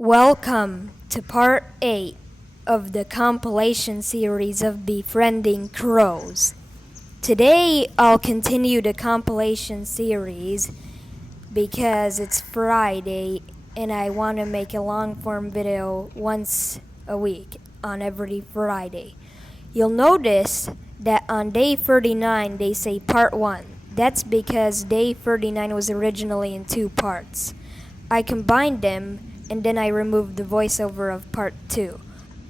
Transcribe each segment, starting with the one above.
Welcome to part 8 of the compilation series of Befriending Crows. Today I'll continue the compilation series because it's Friday and I want to make a long form video once a week on every Friday. You'll notice that on day 39 they say part 1. That's because day 39 was originally in 2 parts. I combined them and then I removed the voiceover of part 2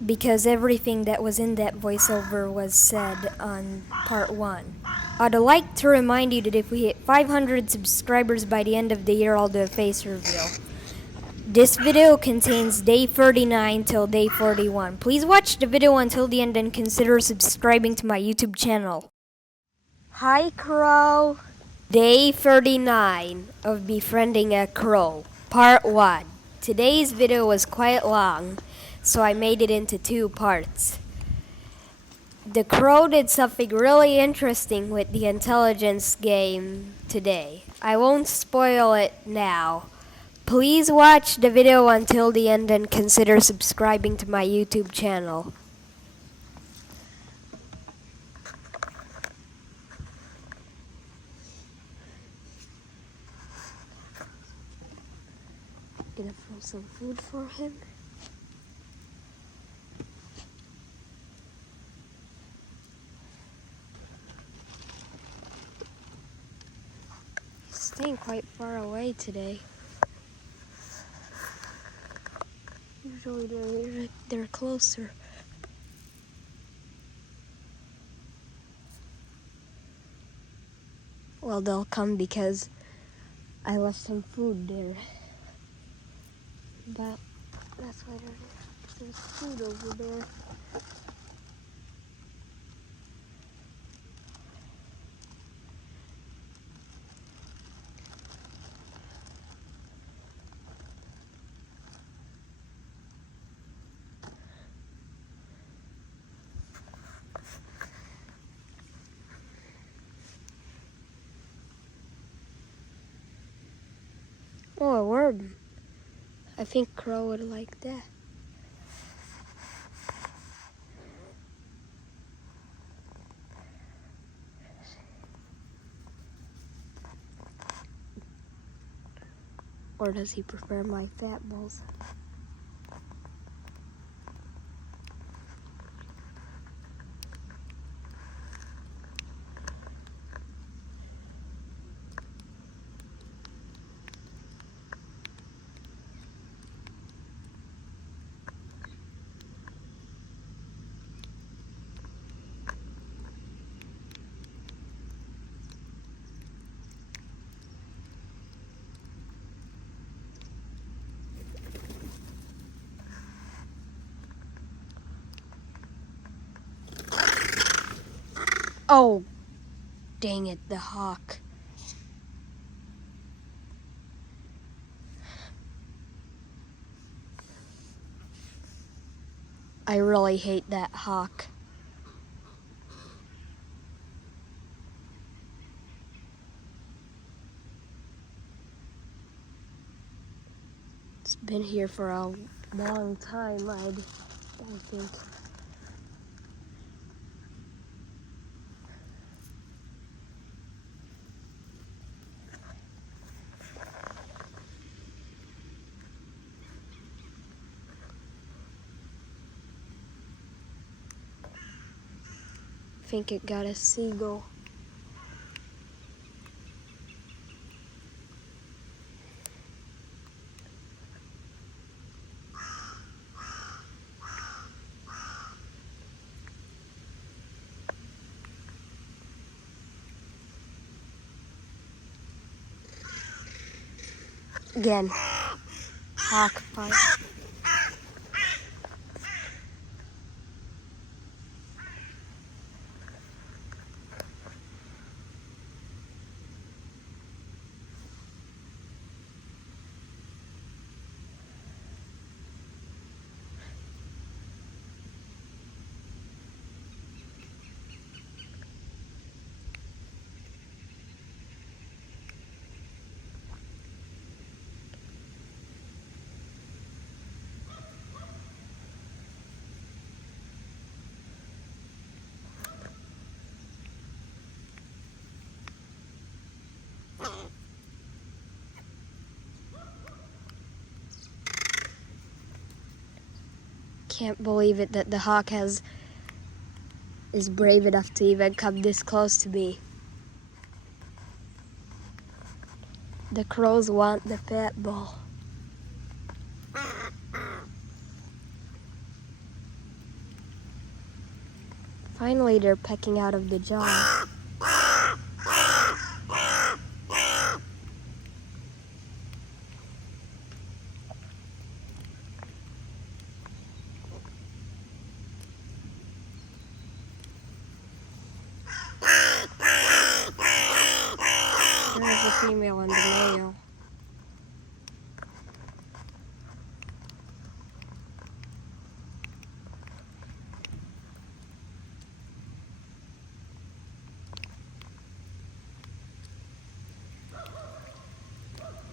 because everything that was in that voiceover was said on part 1. I'd like to remind you that if we hit 500 subscribers by the end of the year, I'll do a face reveal. This video contains day 39 till day 41. Please watch the video until the end and consider subscribing to my YouTube channel. Hi Crow! Day 39 of Befriending a Crow, part 1. Today's video was quite long, so I made it into 2 parts. The crow did something really interesting with the intelligence game today. I won't spoil it now. Please watch the video until the end and consider subscribing to my YouTube channel. Gonna throw some food for him. Staying quite far away today. Usually they're closer. Well, they'll come because I left some food there. But that's why there's food over there. Oh, a worm. I think Crow would like that. Or does he prefer my fat balls? Oh, dang it, the hawk. I really hate that hawk. It's been here for a long time, I think. I think it got a seagull. Again, hawk fight. Can't believe it that the hawk is brave enough to even come this close to me. The crows want the fat ball. Finally, they're pecking out of the jar. There's the female and the male.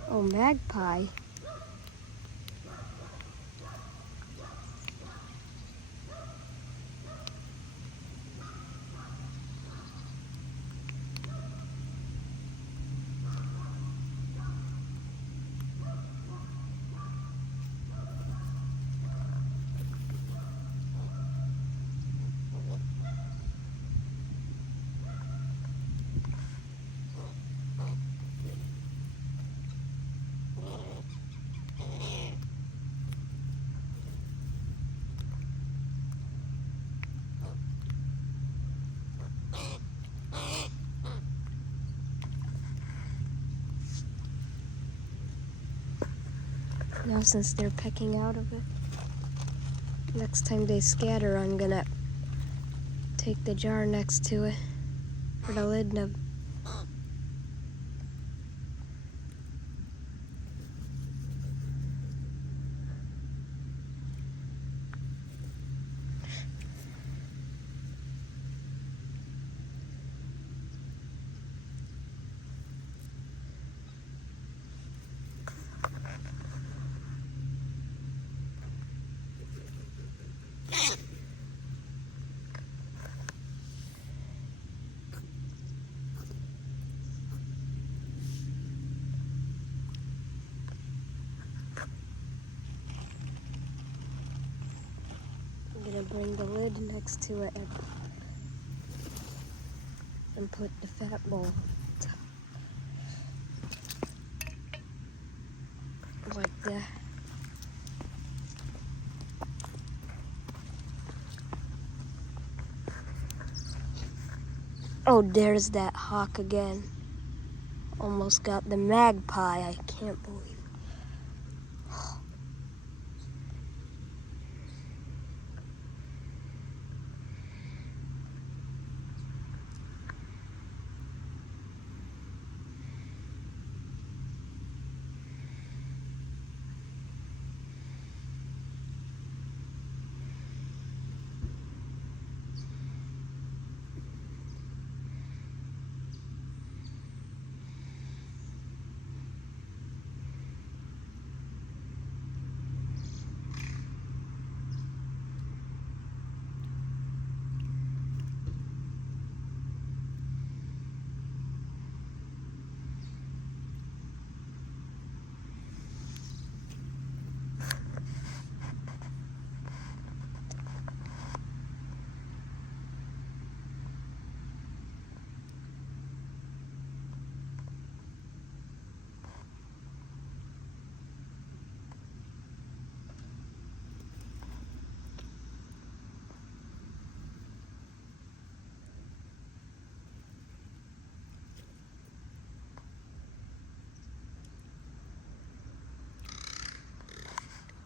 Oh, magpie. Now since they're pecking out of it, next time they scatter, I'm gonna take the jar next to it for the lid nub. I'm gonna bring the lid next to it and put the fat bowl like that. Oh, there's that hawk again. Almost got the magpie. I can't believe it.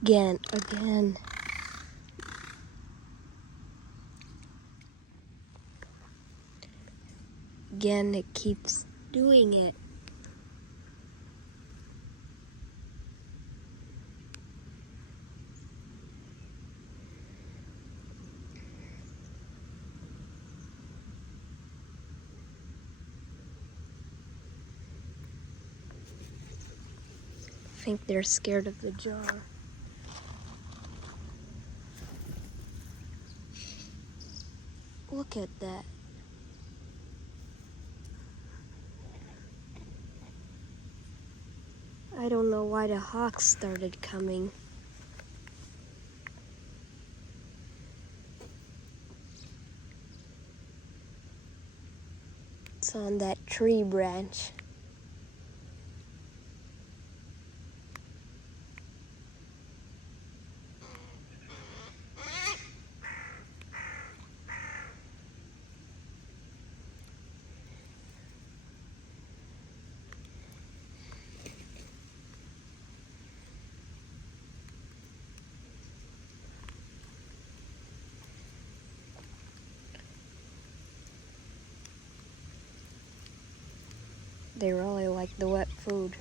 Again. Again, it keeps doing it. I think they're scared of the jar. Look at that. I don't know why the hawks started coming. It's on that tree branch. They really like the wet food.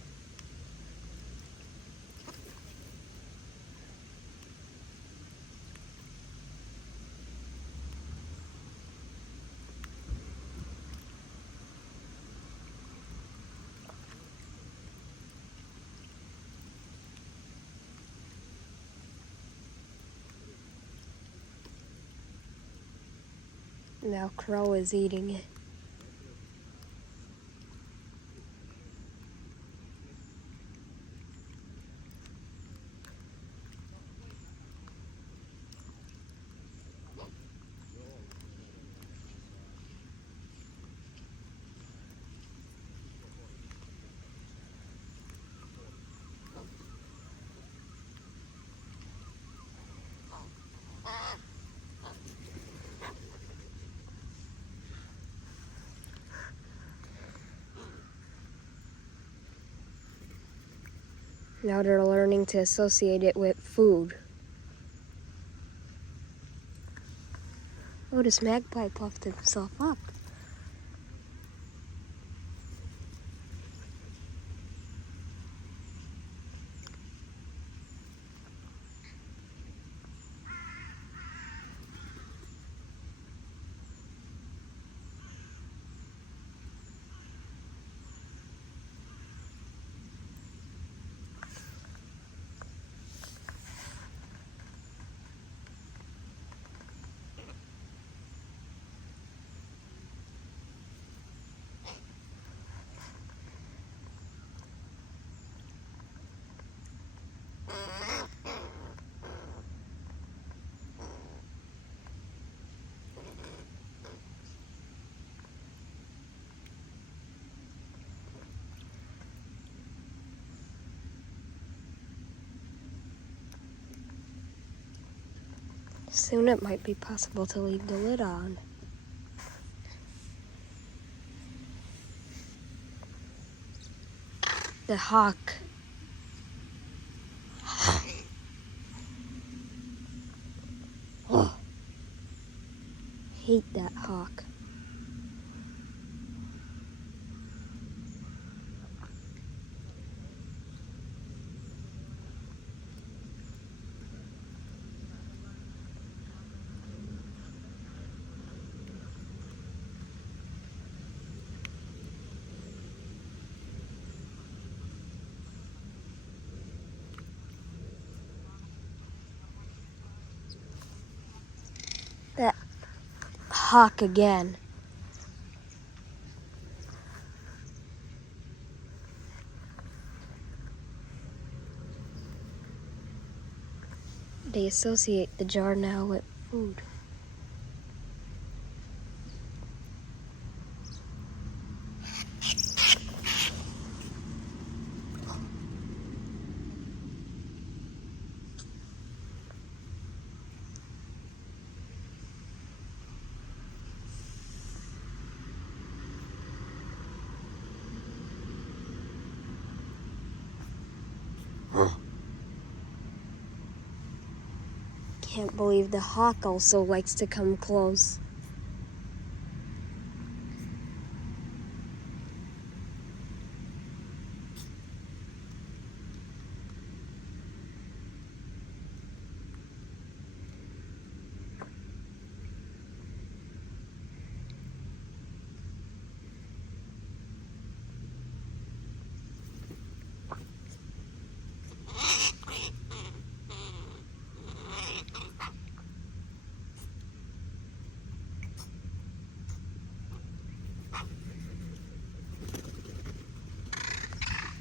Now Crow is eating it. Now they're learning to associate it with food. Oh, this magpie puffed himself up. Soon it might be possible to leave the lid on. The hawk. Hate that hawk. That hawk again. They associate the jar now with food. Can't believe the hawk also likes to come close.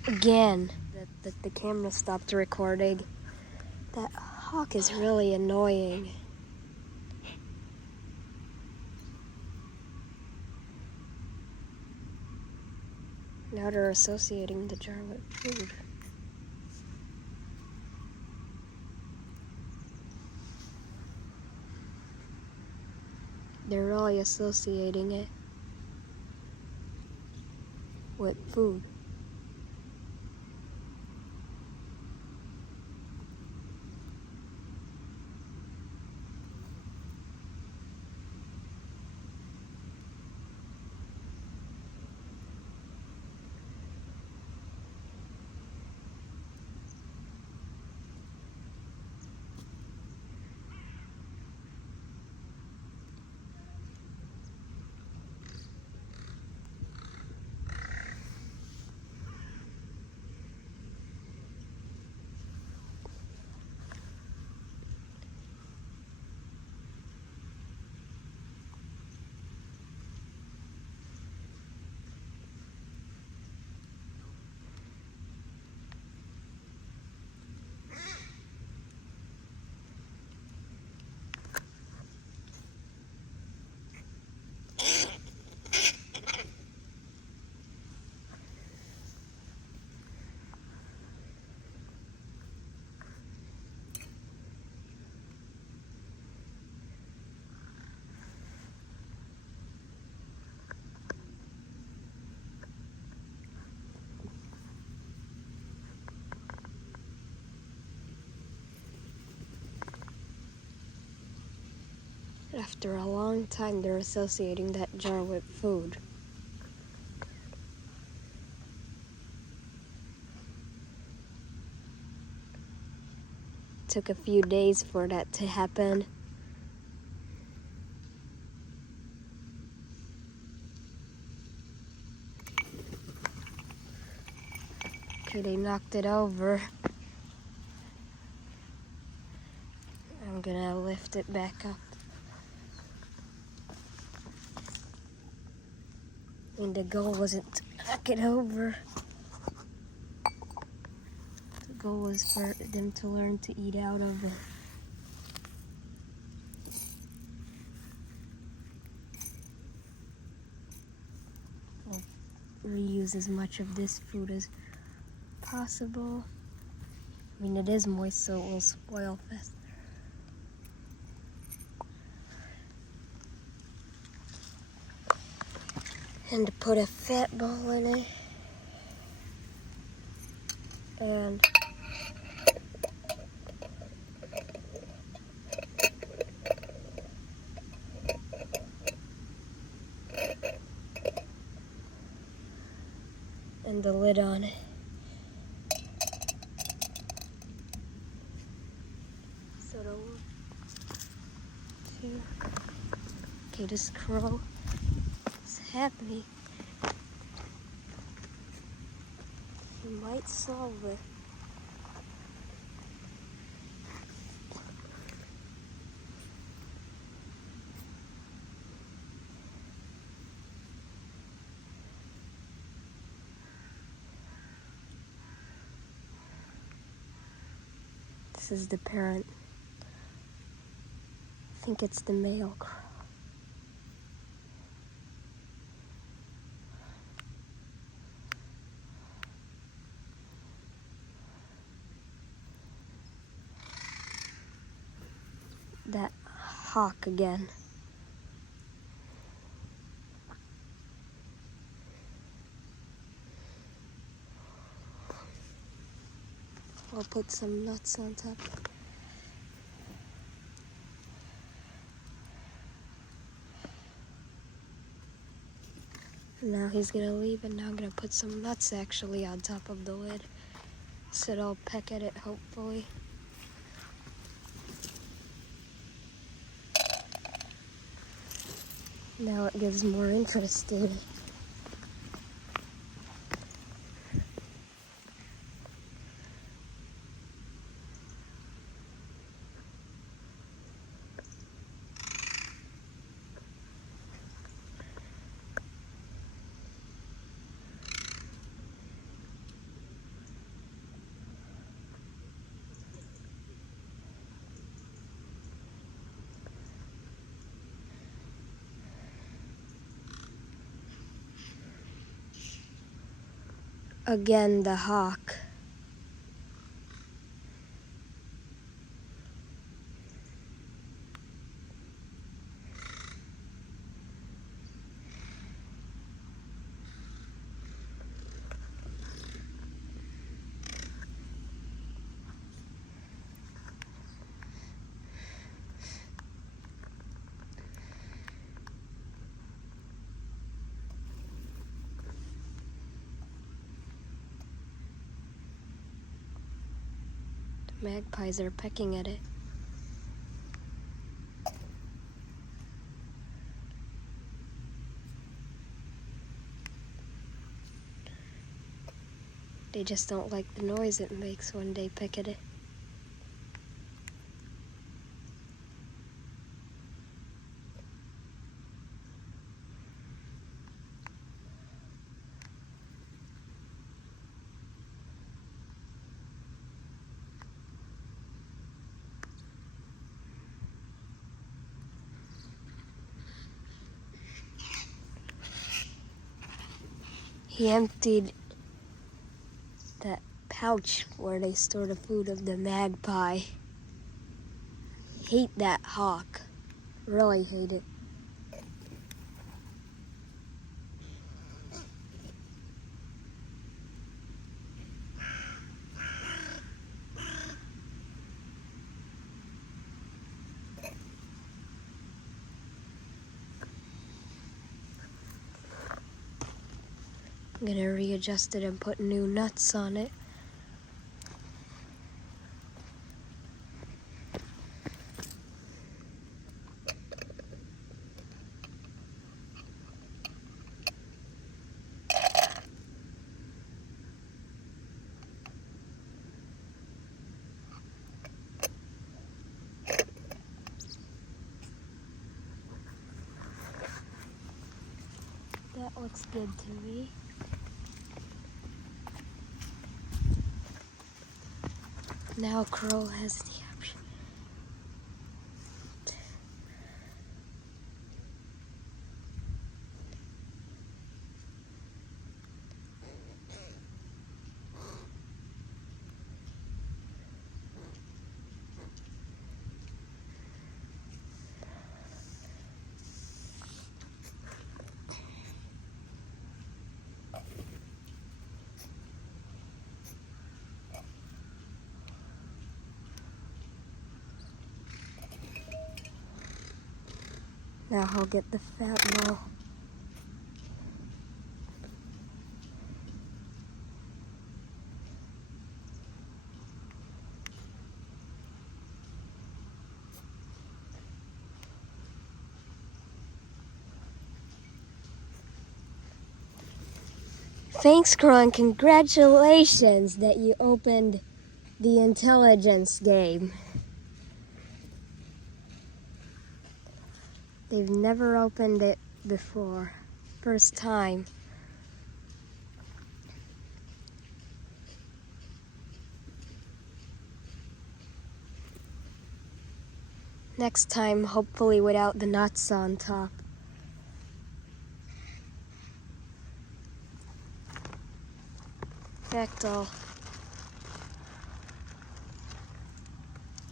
Again, the camera stopped recording. That hawk is really annoying. Now they're associating the jar with food. They're really associating it with food. After a long time, they're associating that jar with food. Took a few days for that to happen. Okay, they knocked it over. I'm gonna lift it back up. And the goal wasn't to knock it over. The goal was for them to learn to eat out of it. We'll reuse as much of this food as possible. I mean, it is moist, so it will spoil fast. And to put a fat ball in it. And the lid on it. So the 1, 2. Okay, this crow is happy. He might solve it. This is the parent. I think it's the male crow. That hawk again. I'll put some nuts on top. Now he's gonna leave, and now I'm gonna put some nuts actually on top of the lid. So it'll peck at it, hopefully. Now it gives more interest in it. Again, the hawk. The magpies are pecking at it. They just don't like the noise it makes when they peck at it. He emptied that pouch where they store the food of the magpie. Hate that hawk. Really hate it. I'm gonna readjust it and put new nuts on it. That looks good to me. Now Crow has the option. Now I'll get the fat ball. Thanks, Crow, and congratulations that you opened the intelligence game. They've never opened it before. First time. Next time, hopefully without the nuts on top.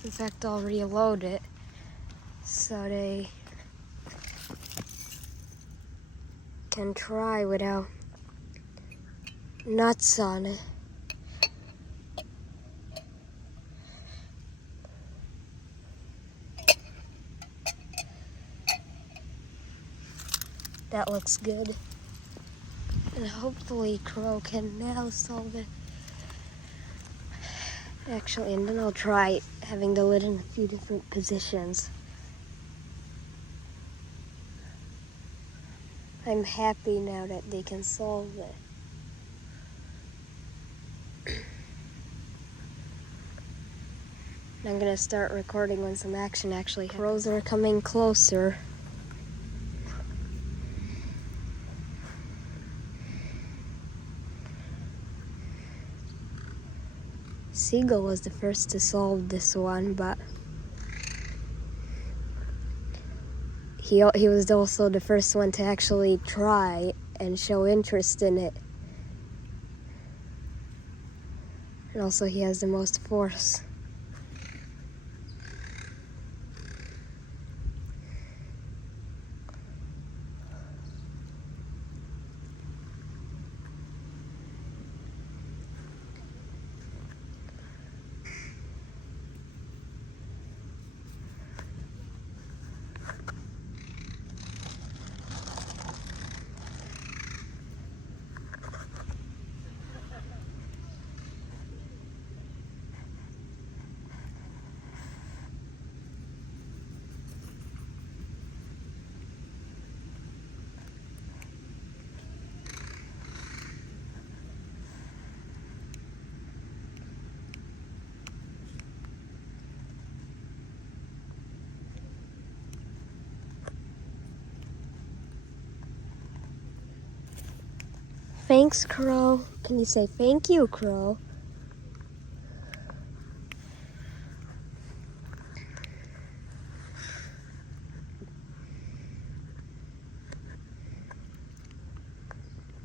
In fact, I'll reload it so they can try without nuts on it. That looks good. And hopefully Crow can now solve it. Actually, and then I'll try having the lid in a few different positions. I'm happy now that they can solve it. I'm gonna start recording when some action actually happens. Crows are coming closer. Seagull was the first to solve this one, but he was also the first one to actually try and show interest in it. And also he has the most force. Thanks, Crow. Can you say thank you, Crow?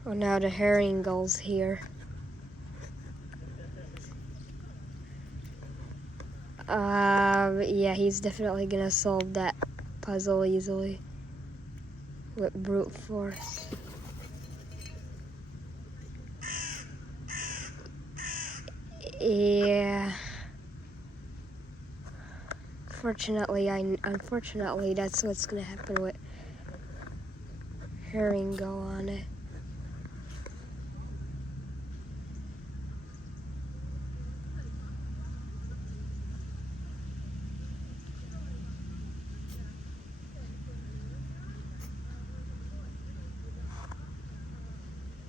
Oh, now the herring gull's here. Yeah, he's definitely gonna solve that puzzle easily with brute force. Yeah. Unfortunately, that's what's gonna happen with herring gull on it.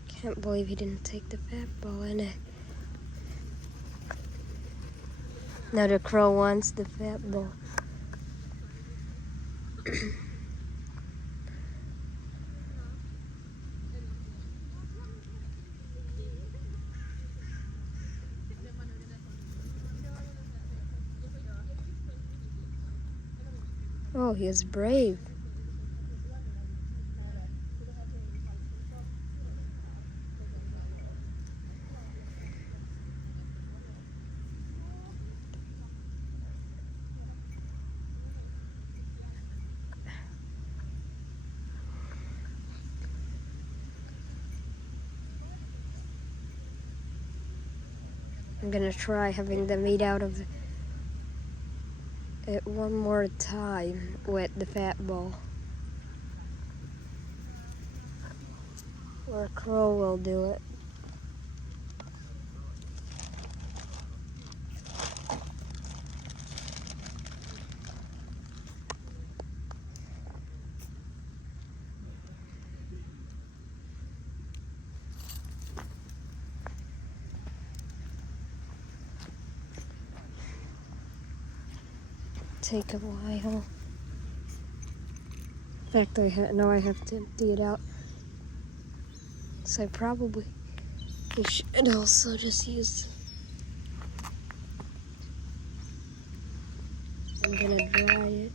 Can't believe he didn't take the fat ball in it. Now the crow wants the fat ball. Oh, he is brave. I'm gonna try having them eat out of it one more time with the fat ball. Or a crow will do it. Take a while. In fact, I have to empty it out. So we should also just use. I'm gonna dry it.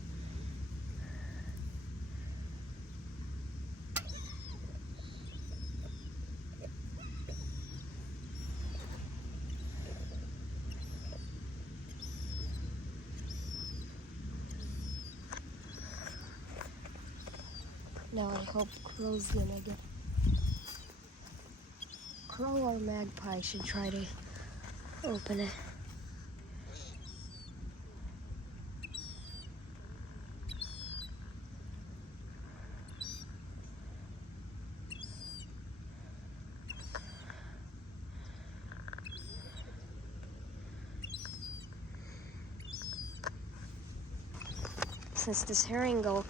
Now I hope Crow's gonna get. Crow or magpie should try to open it. Since this herring gull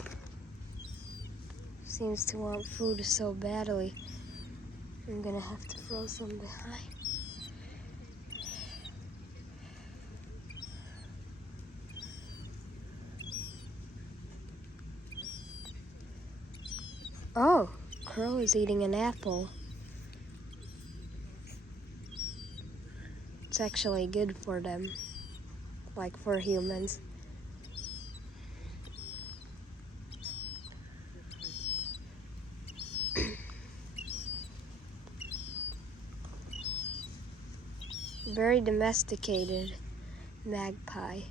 seems to want food so badly, I'm gonna have to throw some behind. Oh, Crow is eating an apple. It's actually good for them, like for humans. very domesticated magpie.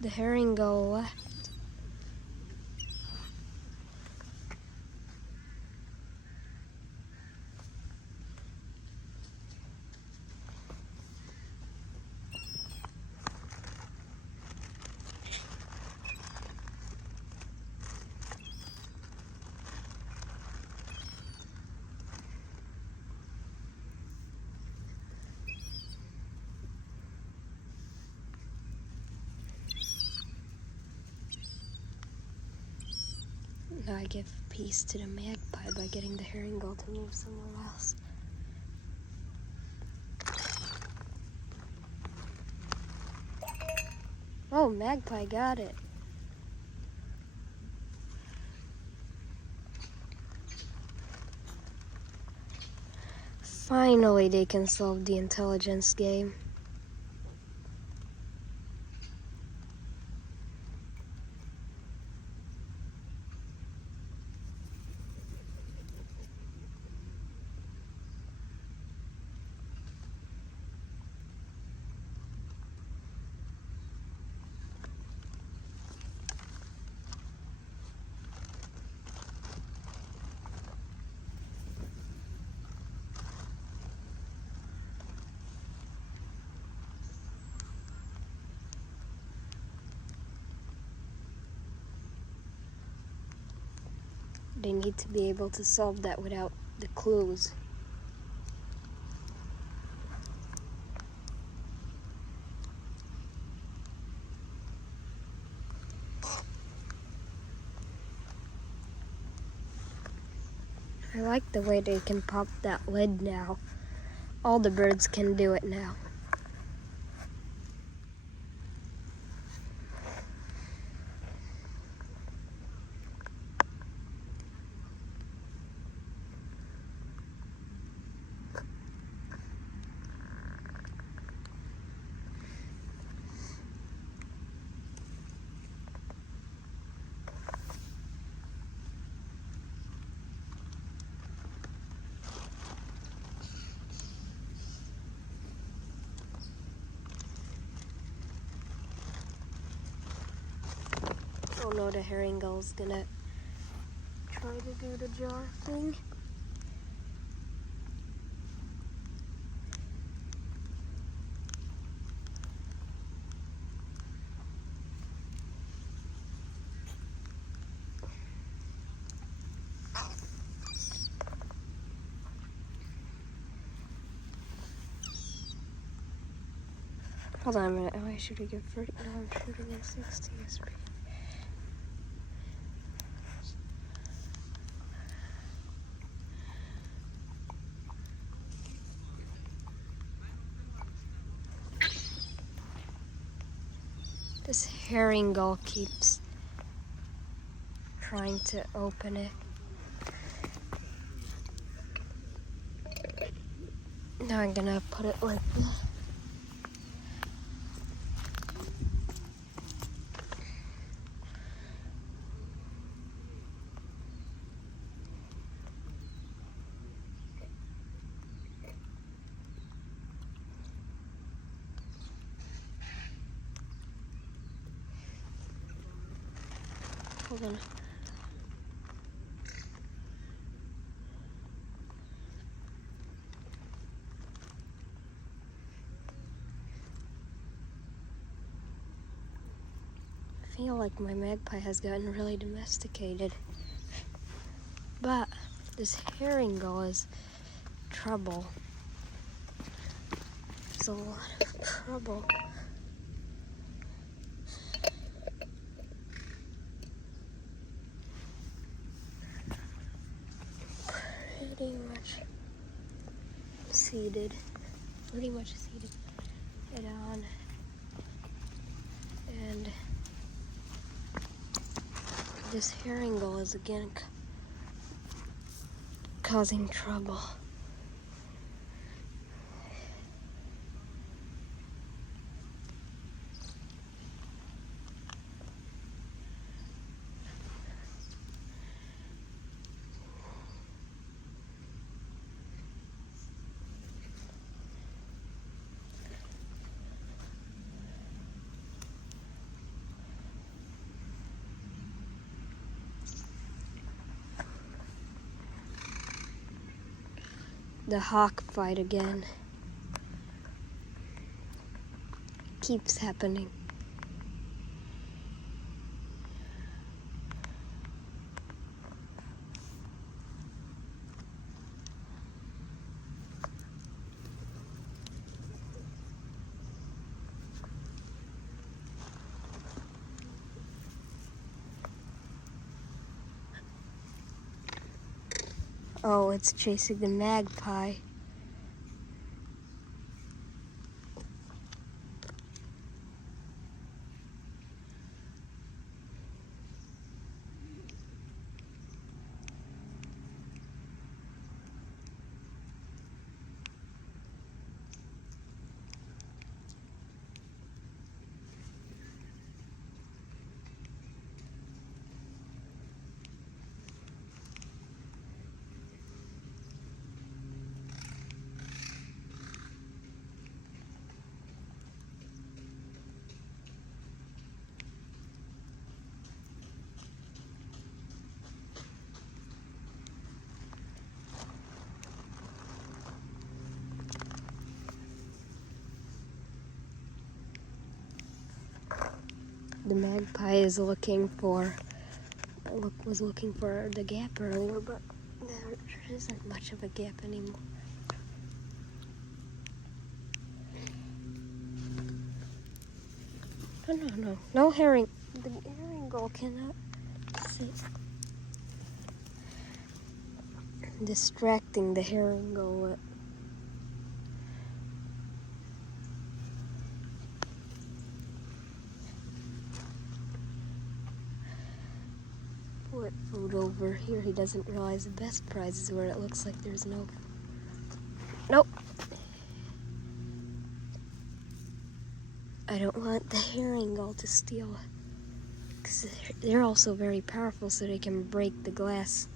The herring gull left. Now I give peace to the magpie by getting the herring gull to move somewhere else. Oh, magpie got it. Finally, they can solve the intelligence game. They need to be able to solve that without the clues. I like the way they can pop that lid now. All the birds can do it now. Oh no, the herring gull's gonna try to do the jar thing. Hold on a minute, am I shooting at 30? No, I'm shooting at 60 speed. This herring gull keeps trying to open it. Now I'm gonna put it like this. Hold on. I feel like my magpie has gotten really domesticated. But this herring gull is trouble. It's a lot of trouble. Pretty much seeded. pretty much seated it on, and this herring gull is again causing trouble. The hawk fight again keeps happening. Oh, it's chasing the magpie. The magpie is looking for the gap earlier, but there isn't much of a gap anymore. No herring. The herring gull cannot see. Distracting the herring gull. Put food over here. He doesn't realize the best prize is where it looks like there's no. Nope. I don't want the herring gull to steal, because they're also very powerful, so they can break the glass.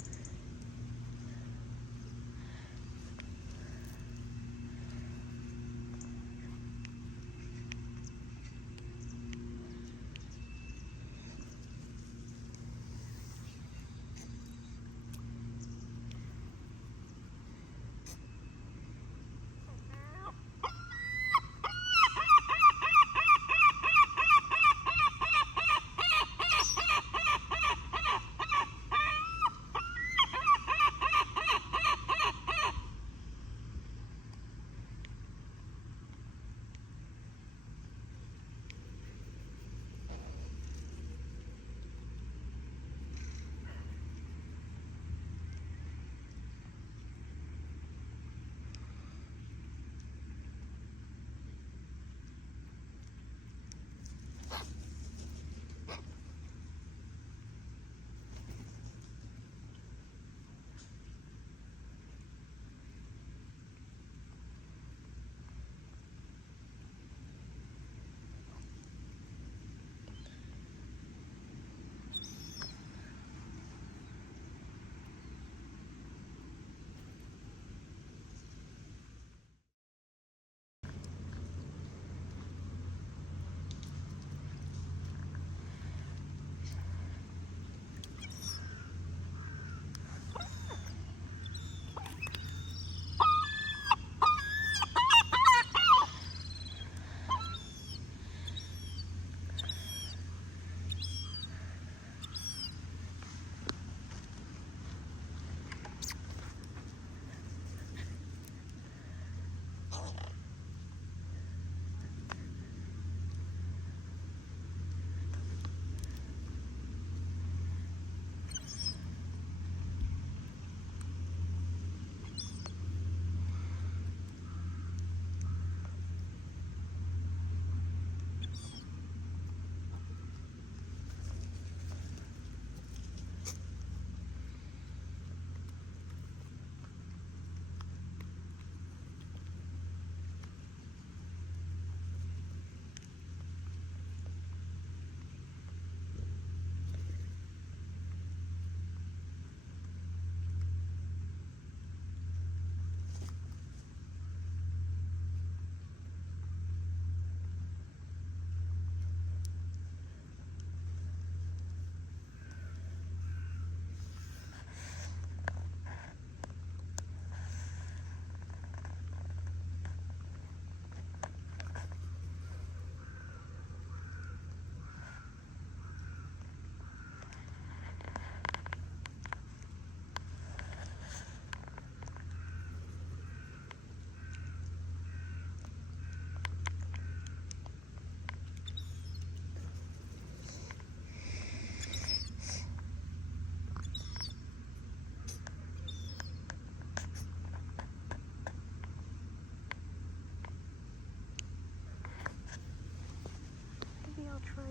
Try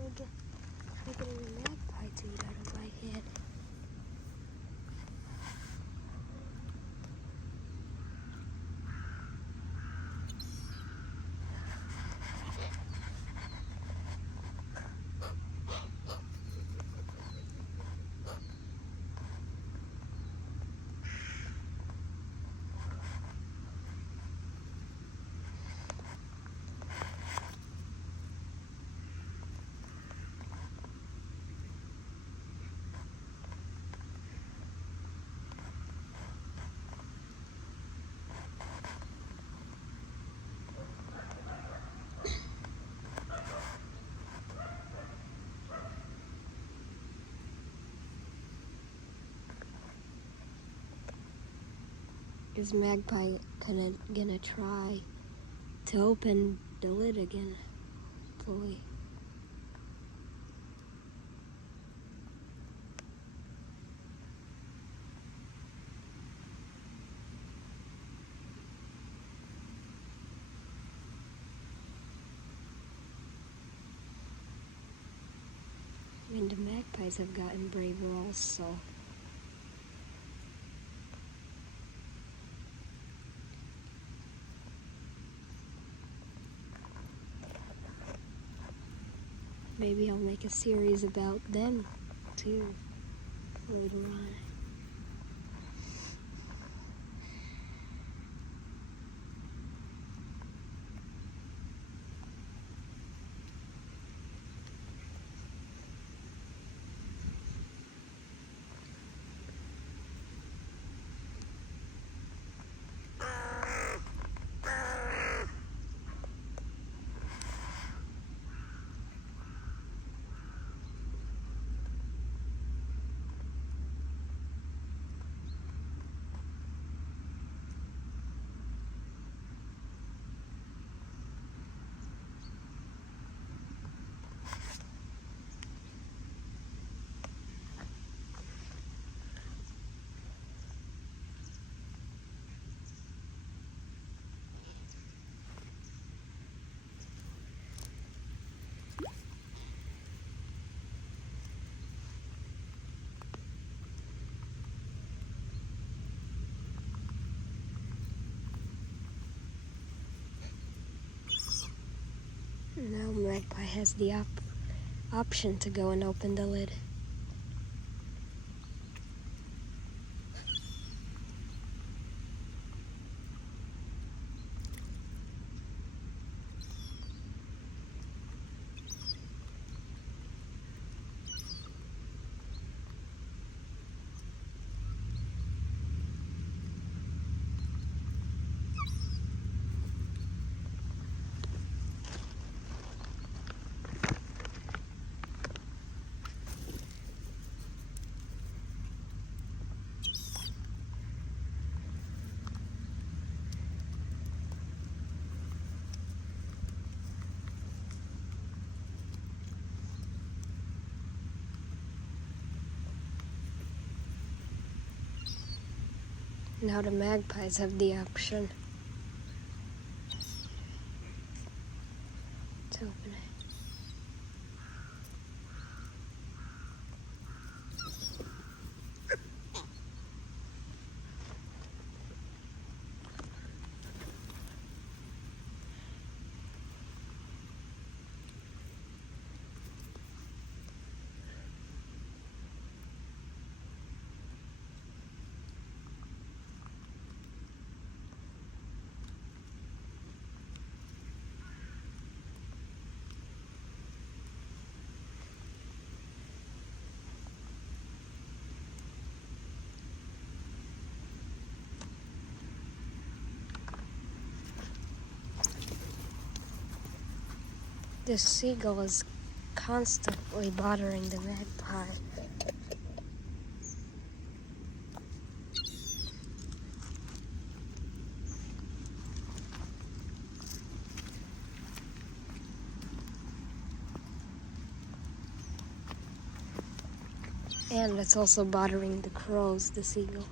getting a magpie to eat out of my hand. Is magpie gonna try to open the lid again, slowly? I mean, the magpies have gotten braver also. Maybe I'll make a series about them, too, later on. Now magpie has the option to go and open the lid. Now the magpies have the option to open it. This seagull is constantly bothering the magpie. And it's also bothering the crows, the seagull.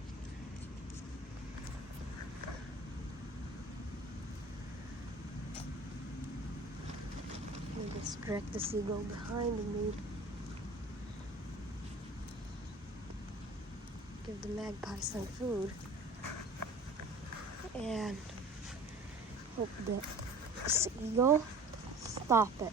And this direct the seagull behind me. Give the magpie some food. And hope the seagull stop it.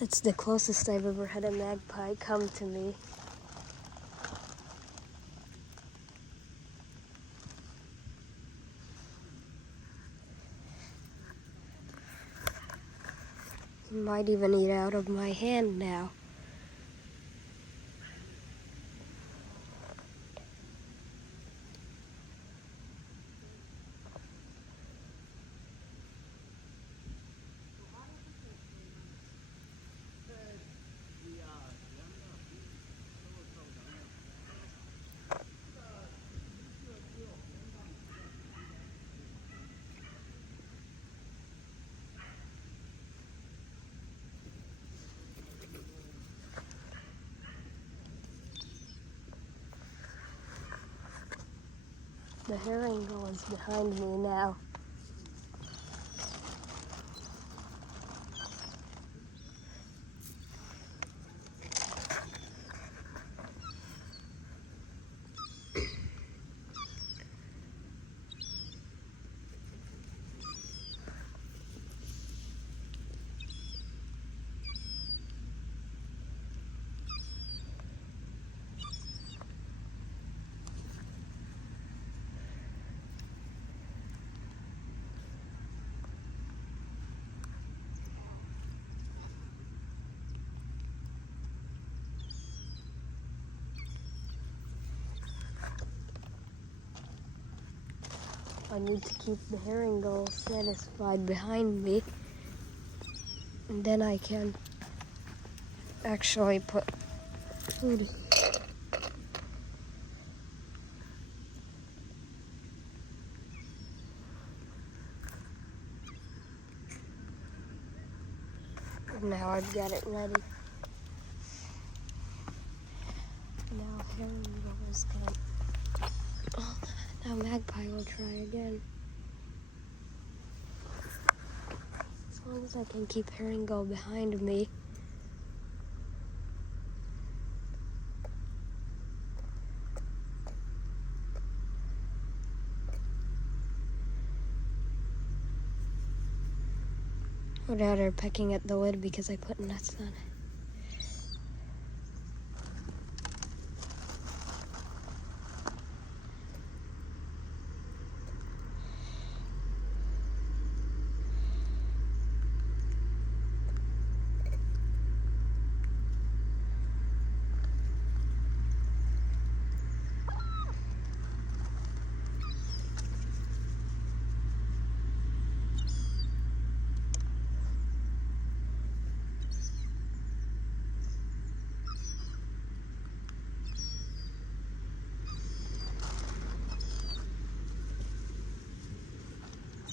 That's the closest I've ever had a magpie come to me. He might even eat out of my hand now. The herring gull is behind me now. I need to keep the herring gull satisfied behind me, and then I can actually put food. Now I've got it ready. Now herring gull is gonna. Oh, now magpie will try again. As long as I can keep herring gull behind me. Without her pecking at the lid because I put nuts on it.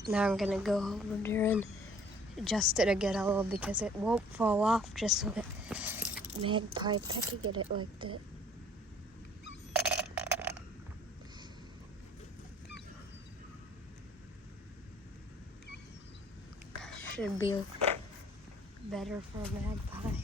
Now I'm gonna go over there and adjust it again a little because it won't fall off just so that magpie pecking at it like that. Should be better for a magpie.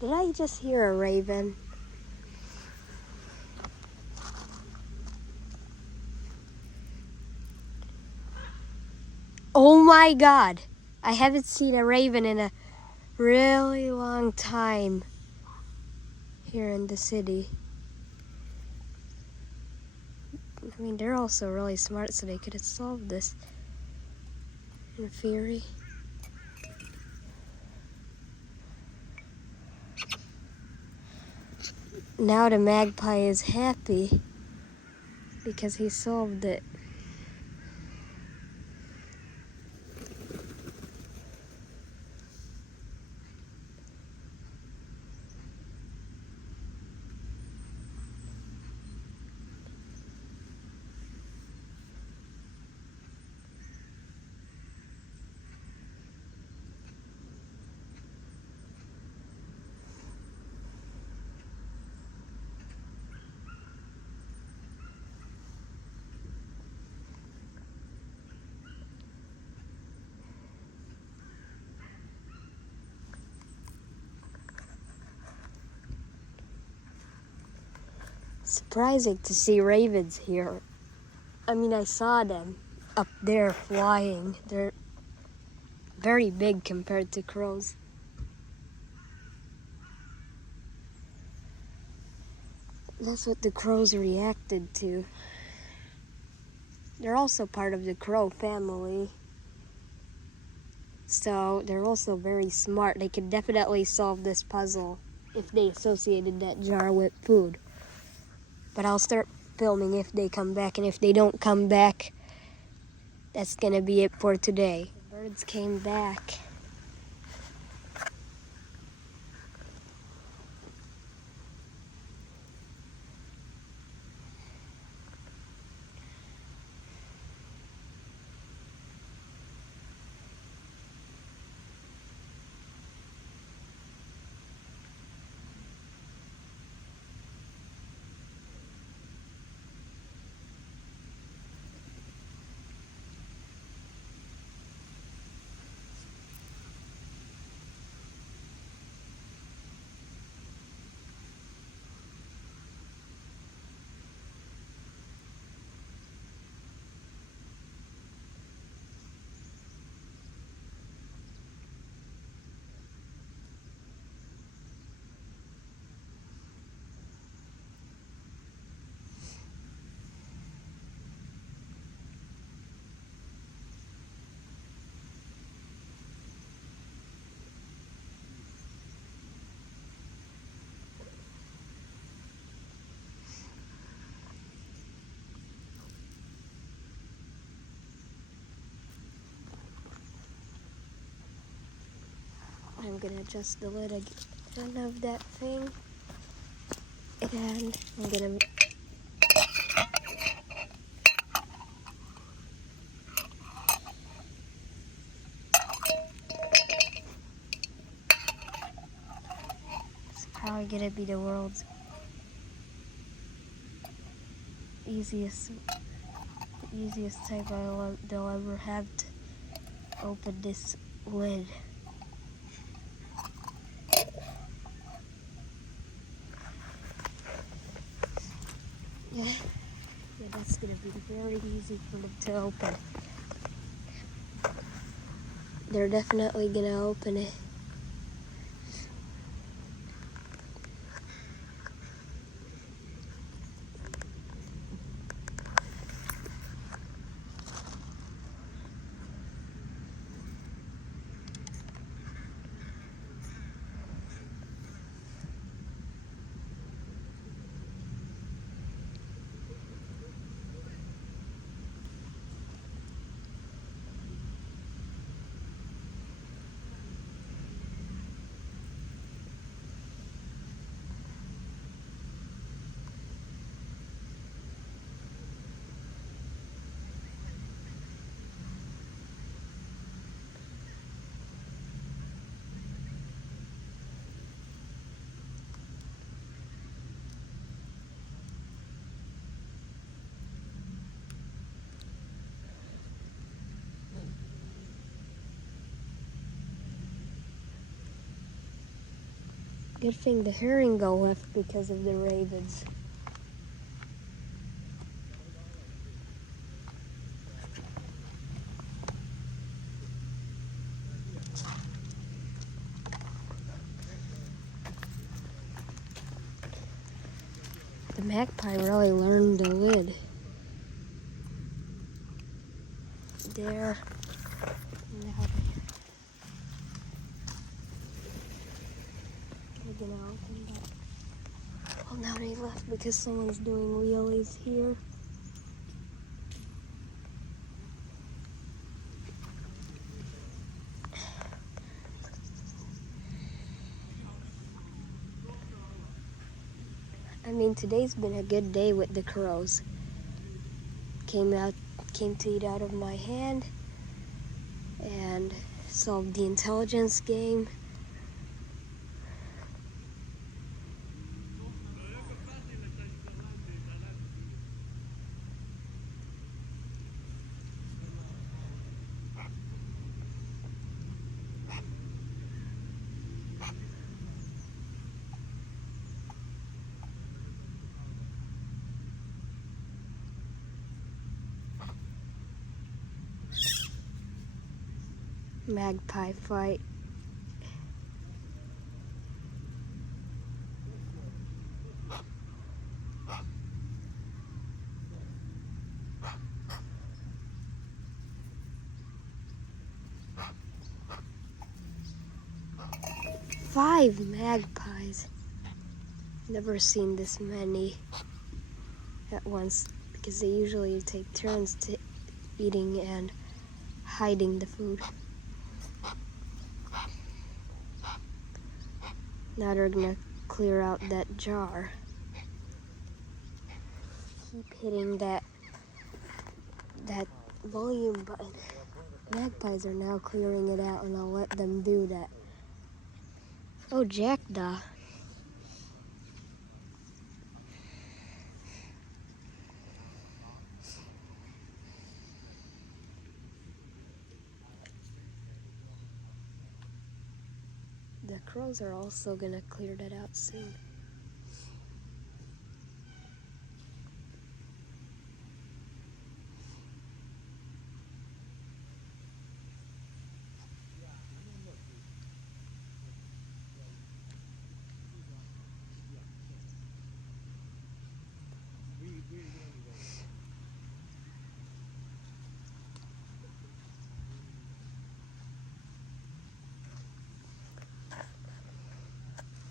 Did I just hear a raven? Oh my God! I haven't seen a raven in a really long time here in the city. I mean, they're also really smart, so they could have solved this in theory. Now the magpie is happy because he solved it. Surprising to see ravens here. I mean, I saw them up there flying. They're very big compared to crows. That's what the crows reacted to. They're also part of the crow family. So they're also very smart. They could definitely solve this puzzle if they associated that jar with food. But I'll start filming if they come back, and if they don't come back, that's gonna be it for today. The birds came back. I'm gonna adjust the lid again of that thing. And I'm gonna it's probably gonna be the world's easiest time they'll ever have to open this lid. Yeah, that's gonna be very easy for them to open. They're definitely gonna open it. Good thing the herring go left because of the ravens. The magpie really learned the lid. There. Now they're gonna open that. Well, now they left because someone's doing wheelies here. I mean, today's been a good day with the crows. Came to eat out of my hand and solved the intelligence game. Magpie fight. Five magpies. Never seen this many at once because they usually take turns to eating and hiding the food. Now they're gonna clear out that jar. Keep hitting that volume button. Magpies are now clearing it out and I'll let them do that. Oh, jackdaw. The crows are also gonna clear that out soon.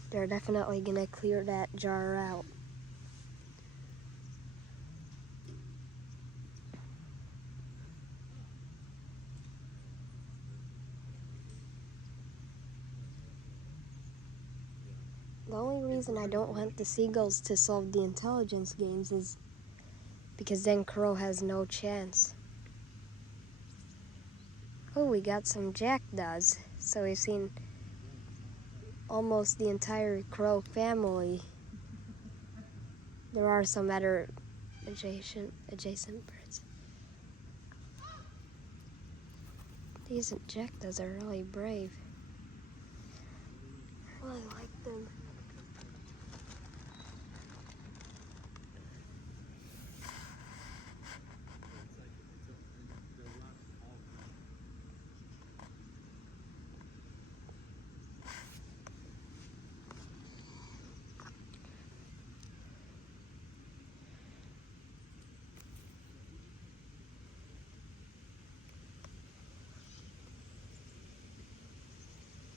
They're definitely gonna clear that jar out. The only reason I don't want the seagulls to solve the intelligence games is because then Crow has no chance. Oh, we got some jackdaws. So we've seen almost the entire crow family. There are some other adjacent birds. These jackdaws are really brave. I really like them.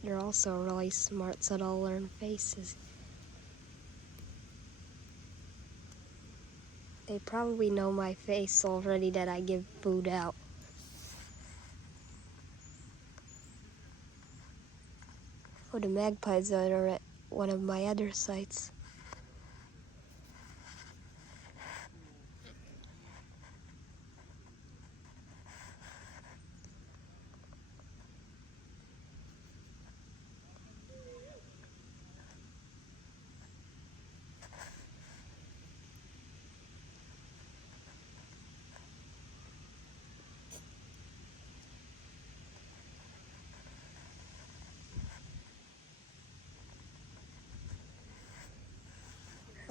They're also really smart, so they'll learn faces. They probably know my face already that I give food out. Oh, the magpies are at one of my other sites.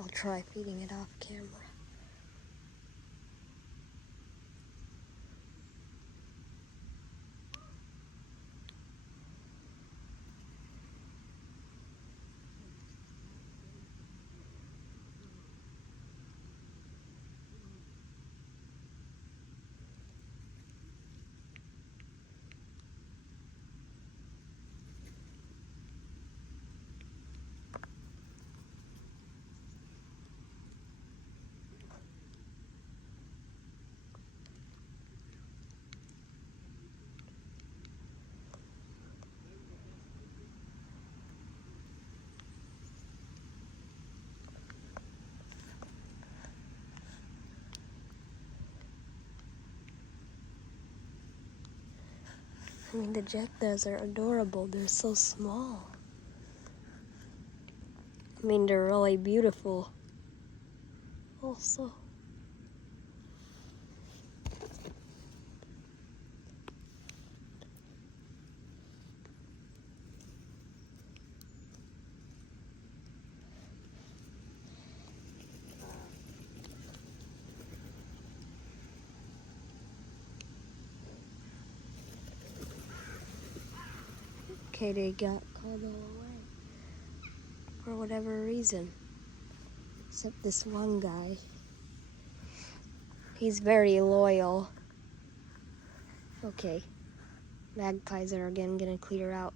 I'll try feeding it off camera. I mean, the jackdaws are adorable. They're so small. I mean, they're really beautiful. Also. Okay, they got called all away. For whatever reason. Except this one guy. He's very loyal. Okay. Magpies are again gonna clear out.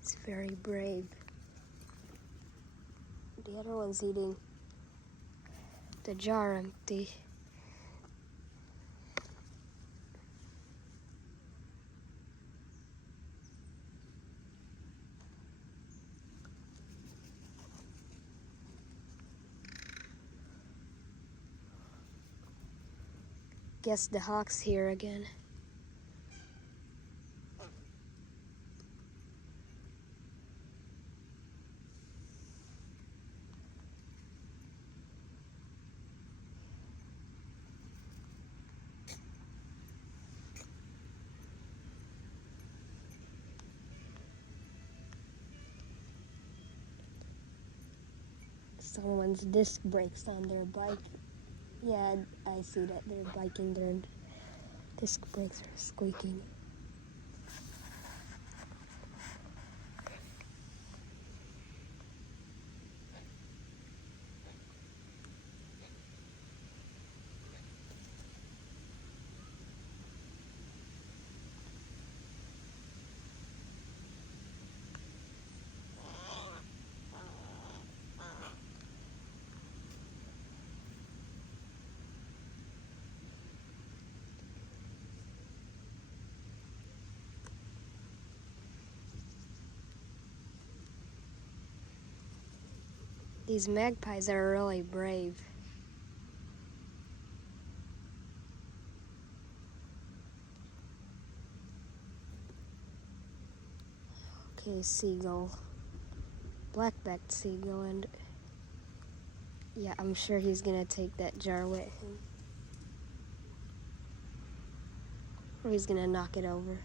He's very brave. The other one's eating the jar empty. Guess the hawk's here again. Someone's disc brakes on their bike. Yeah, I see that they're biking, their disc brakes are squeaking. These magpies are really brave. Okay, seagull. Black-backed seagull, and yeah, I'm sure he's gonna take that jar with him. Or he's gonna knock it over.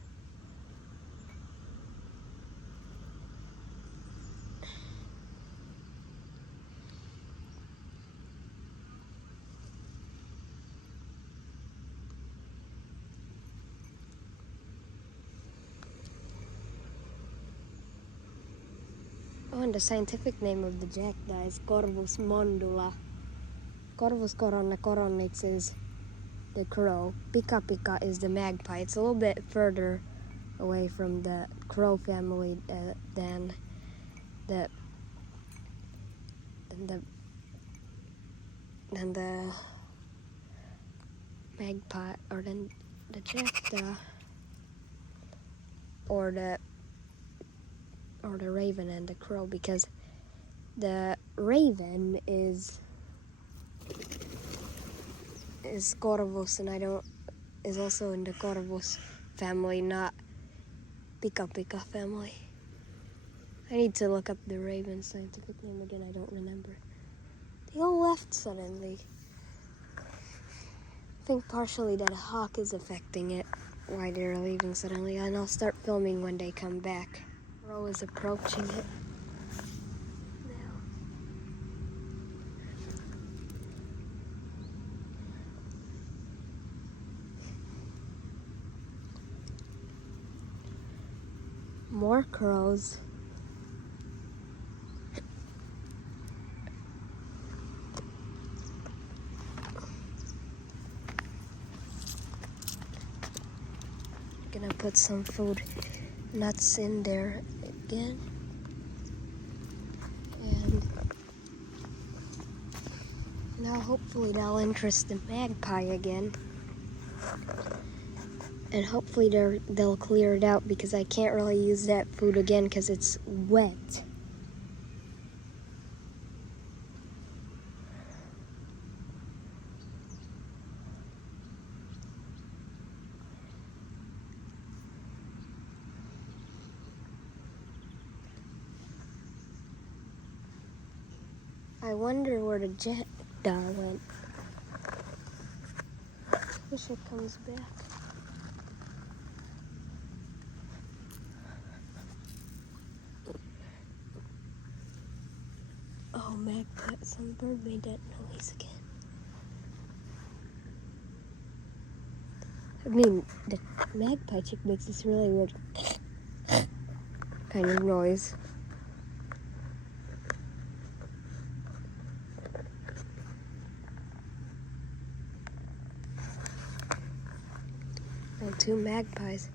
Oh, and the scientific name of the jackdaw is Corvus mondula. Corvus coronnix is the crow. Pika pika is the magpie. It's a little bit further away from the crow family than the then the magpie, or then the jackdaw, or the raven and the crow, because the raven is corvus, and is also in the corvus family, not pica pica family. I need to look up the raven's scientific name again. I don't remember. They all left suddenly. I think partially that a hawk is affecting it, why they're leaving suddenly, and I'll start filming when they come back. Crow is approaching it now. More crows. Gonna put some food nuts in there again. And now hopefully that'll interest the magpie again. And hopefully they'll clear it out, because I can't really use that food again because it's wet. I wonder where the jackdaw went. Wish it comes back. Oh, magpie, some bird made that noise again. I mean, the magpie chick makes this really weird kind of noise. Oh, two magpies.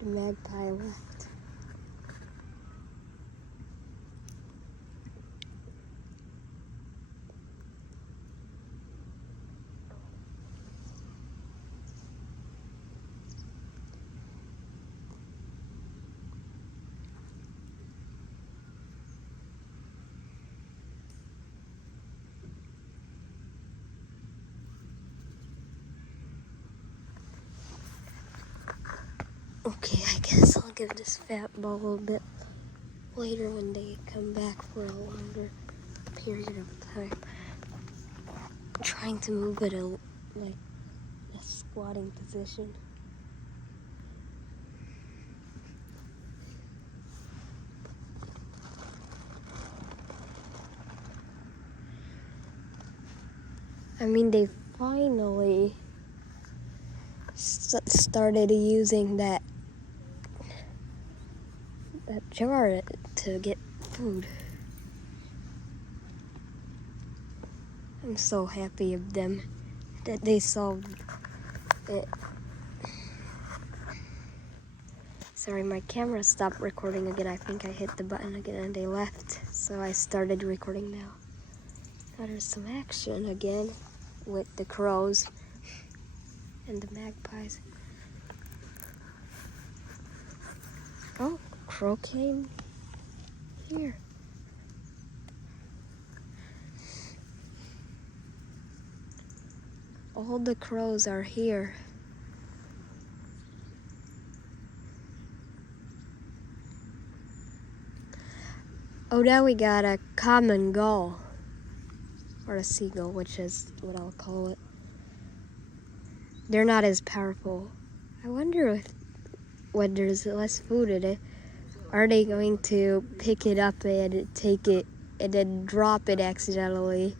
The magpie left. Okay, I guess I'll give this fat ball a bit later when they come back for a longer period of time. I'm trying to move it a squatting position. I mean, they finally started using that jar to get food. I'm so happy of them that they solved it. Sorry, my camera stopped recording again. I think I hit the button again and they left, so I started recording now. Now there's some action again with the crows and the magpies. Oh, crow came here. All the crows are here. Oh, now we got a common gull, or a seagull, which is what I'll call it. They're not as powerful. I wonder if when there's less food in it, are they going to pick it up and take it and then drop it accidentally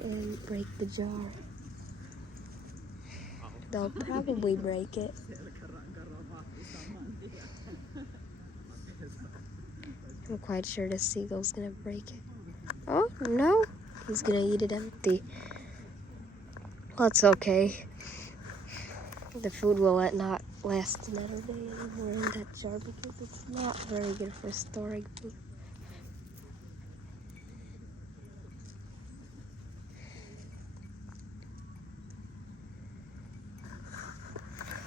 and break the jar? They'll probably break it. I'm quite sure the seagull's gonna break it. Oh, no. He's gonna eat it empty. Well, it's okay. The food will not last another day anymore in that jar because it's not very good for storing food.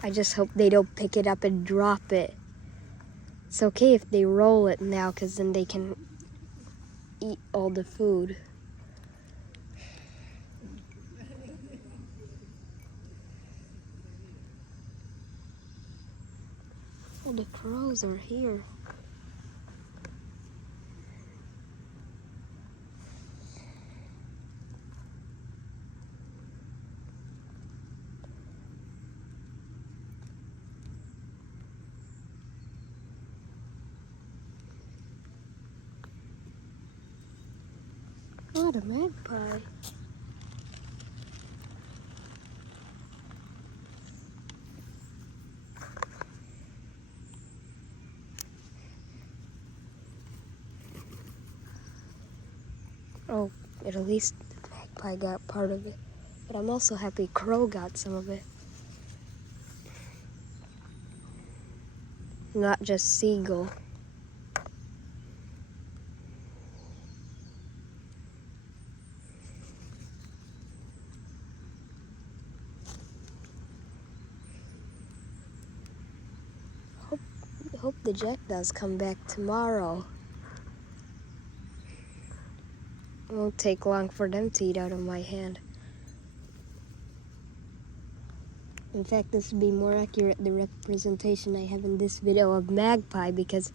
I just hope they don't pick it up and drop it. It's okay if they roll it now because then they can eat all the food. Oh, the crows are here. Oh, the magpie. Oh, at least the magpie got part of it. But I'm also happy crow got some of it. Not just seagull. Hope the jackdaws come back tomorrow. It won't take long for them to eat out of my hand. In fact, this would be more accurate the representation I have in this video of magpie because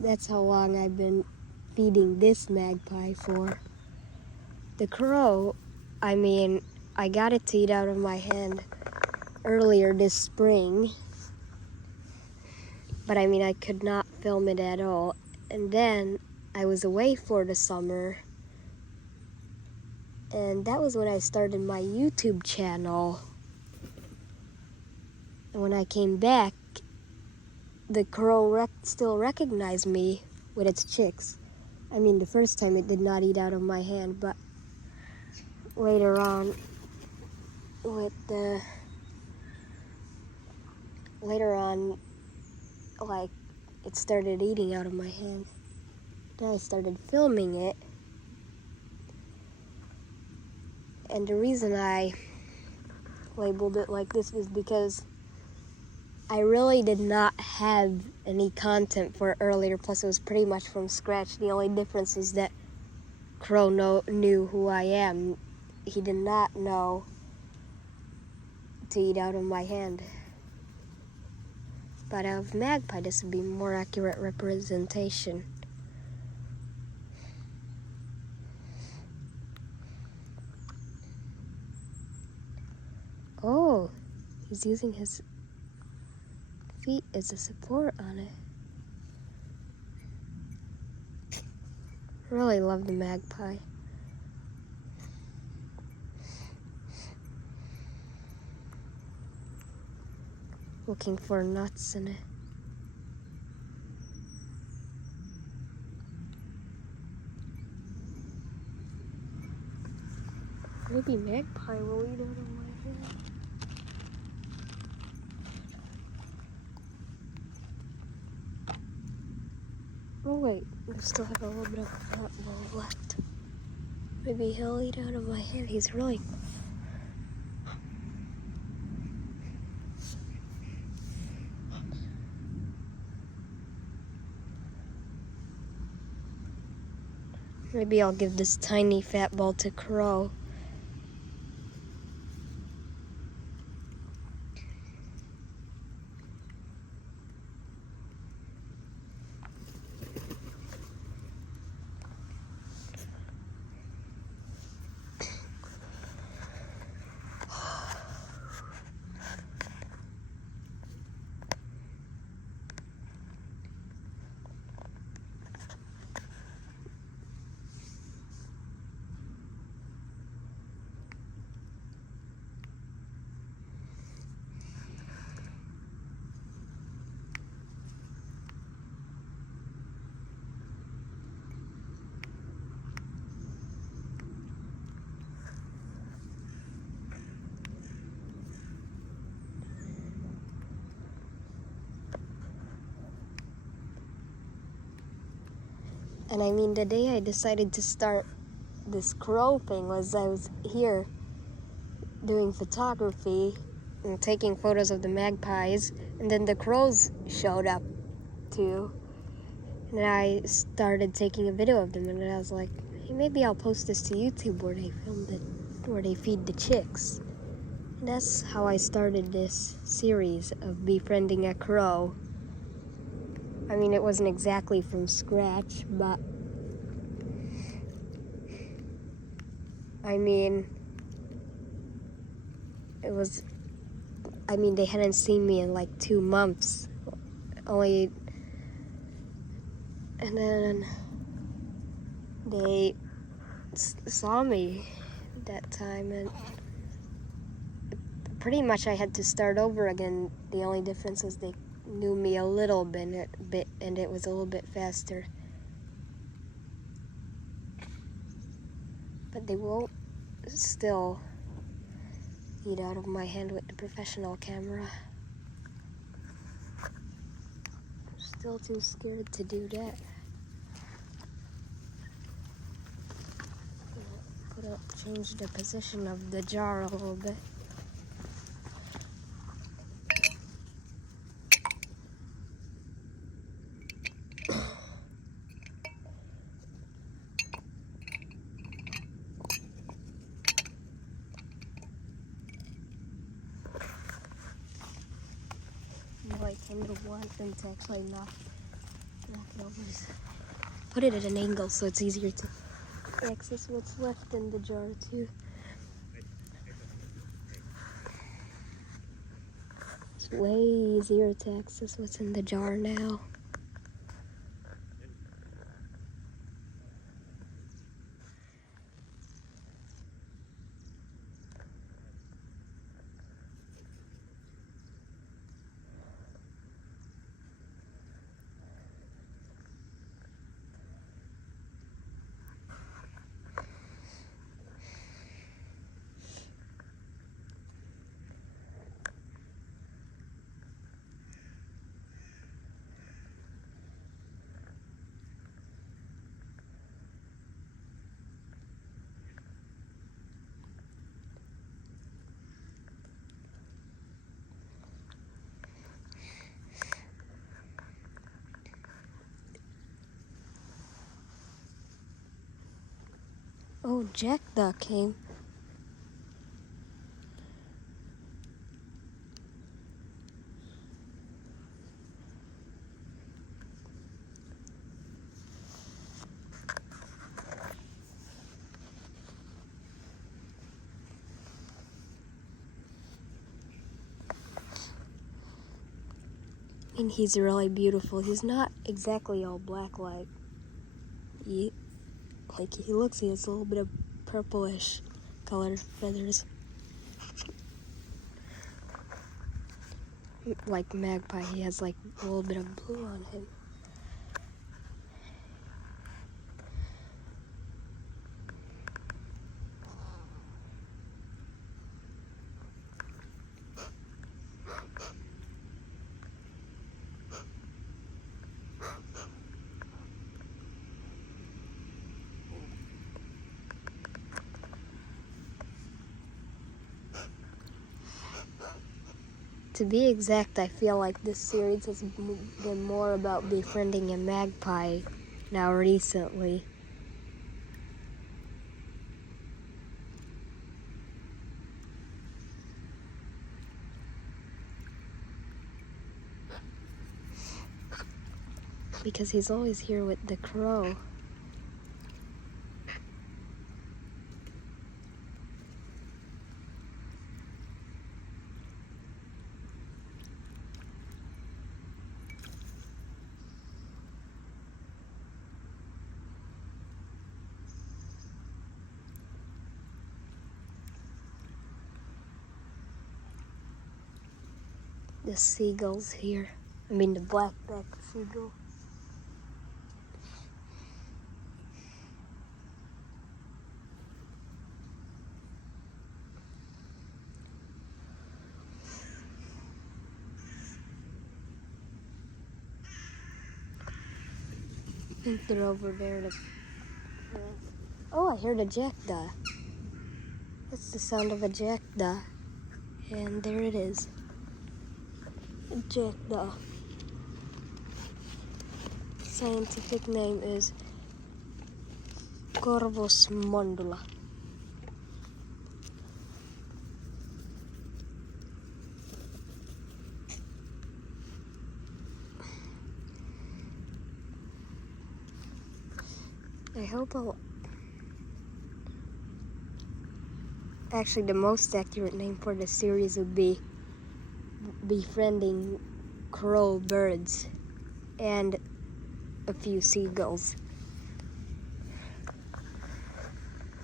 that's how long I've been feeding this magpie for. The crow, I got it to eat out of my hand earlier this spring. But I could not film it at all. And then I was away for the summer. And that was when I started my YouTube channel. And when I came back, the crow still recognized me with its chicks. The first time it did not eat out of my hand, but later on, it started eating out of my hand. Then I started filming it. And the reason I labeled it like this is because I really did not have any content for it earlier, plus it was pretty much from scratch. The only difference is that Crow knew who I am. He did not know to eat out of my hand. But of magpie, this would be more accurate representation. Oh, he's using his feet as a support on it. Really love the magpie. Looking for nuts in it. Maybe magpie will eat out of my hand. Oh wait, I still have a little bit of fat ball left. Maybe he'll eat out of my hand. He's really... Maybe I'll give this tiny fat ball to Crow. And I mean, the day I decided to start this crow thing was I was here doing photography and taking photos of the magpies, and then the crows showed up too. And I started taking a video of them, and I was like, hey, maybe I'll post this to YouTube where they filmed it, where they feed the chicks. And that's how I started this series of befriending a crow. I mean, it wasn't exactly from scratch, but I mean, they hadn't seen me in like 2 months. And then they saw me that time, and pretty much I had to start over again. The only difference was they knew me a little bit, and it was a little bit faster. But they won't still eat out of my hand with the professional camera. I'm still too scared to do that. Change the position of the jar a little bit. I kind of want them to actually knock it over. Put it at an angle so it's easier to access what's left in the jar too. It's way easier to access what's in the jar now. Oh, Jack Duck came. And he's really beautiful. He's not exactly all black like he looks. He has a little bit of purplish colored feathers. Like magpie, he has like a little bit of blue on him. To be exact, I feel like this series has been more about befriending a magpie now recently. Because he's always here with the crow. The seagulls here. I mean the black-backed seagull. think they're over there to... Oh, I heard a jackdaw. That's the sound of a jackdaw. And there it is. A jackdaw. Scientific name is Corvus mondula. I hope actually, the most accurate name for the series would be Befriending crow birds and a few seagulls.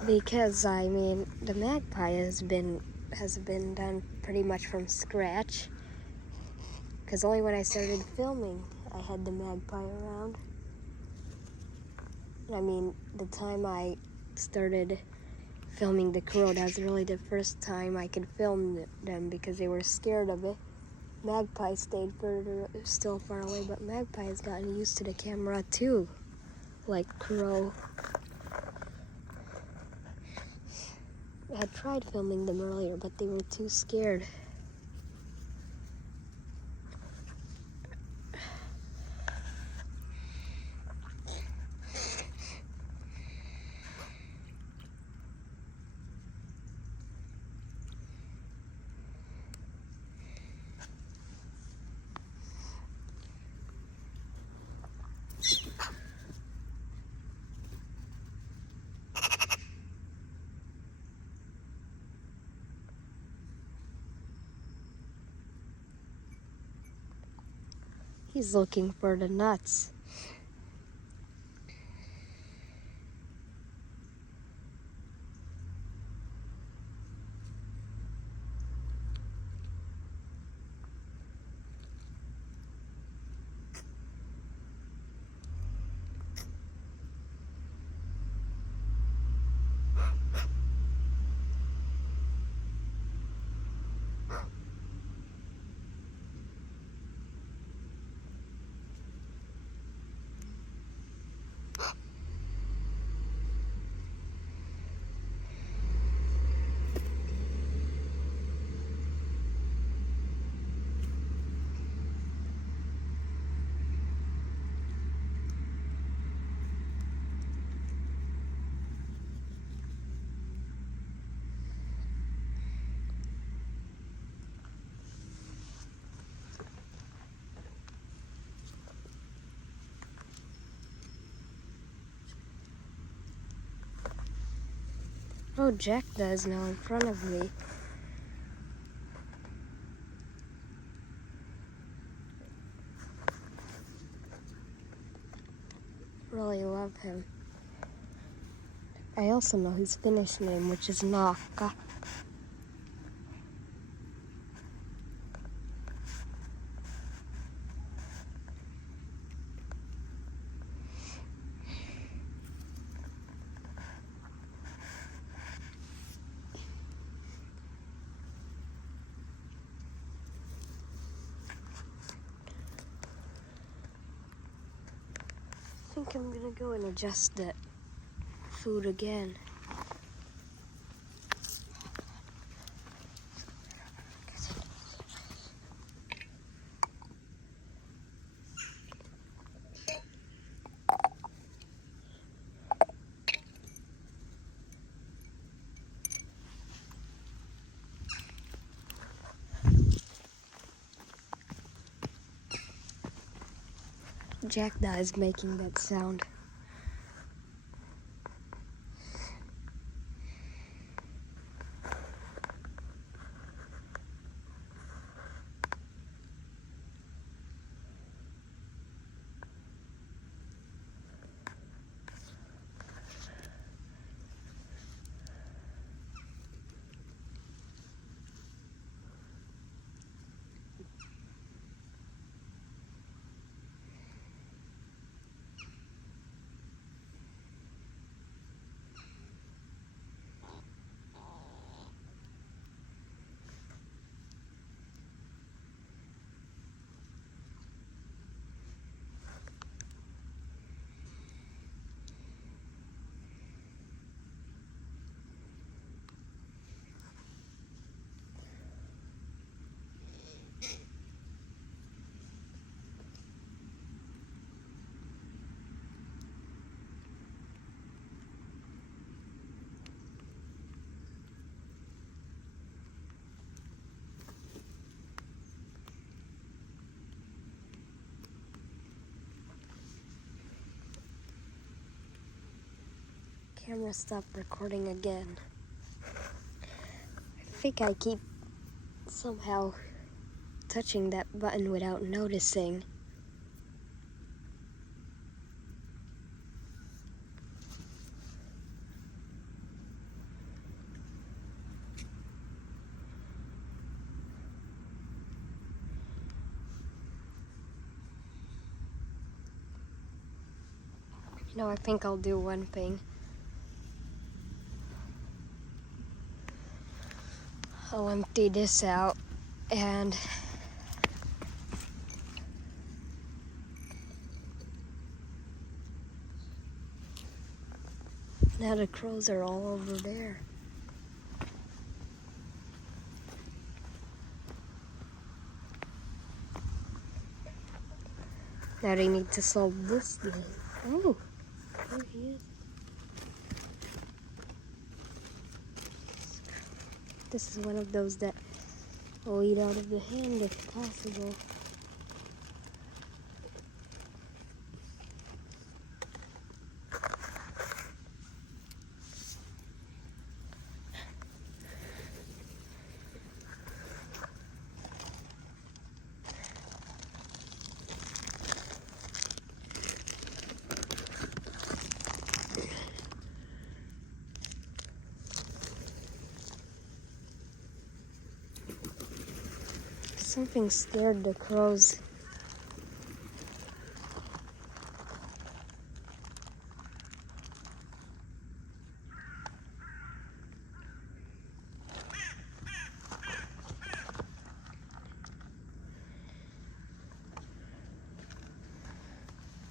Because I mean, the magpie has been done pretty much from scratch. Because only when I started filming, I had the magpie around. I mean, the time I started filming the crow, that was really the first time I could film them because they were scared of it. Magpie stayed still far away, but magpie has gotten used to the camera too, like crow. I had tried filming them earlier, but they were too scared. He's looking for the nuts. Oh, jackdaw is now in front of me. Really love him. I also know his Finnish name, which is Naakka. I think I'm gonna go and adjust that food again. Jackdaw is making that sound. camera stopped recording again. I think I keep somehow touching that button without noticing. No, I think I'll do one thing. I'll empty this out and now the crows are all over there. Now they need to solve this game. Oh, there he is. This is one of those that will eat out of the hand if possible. Something scared the crows.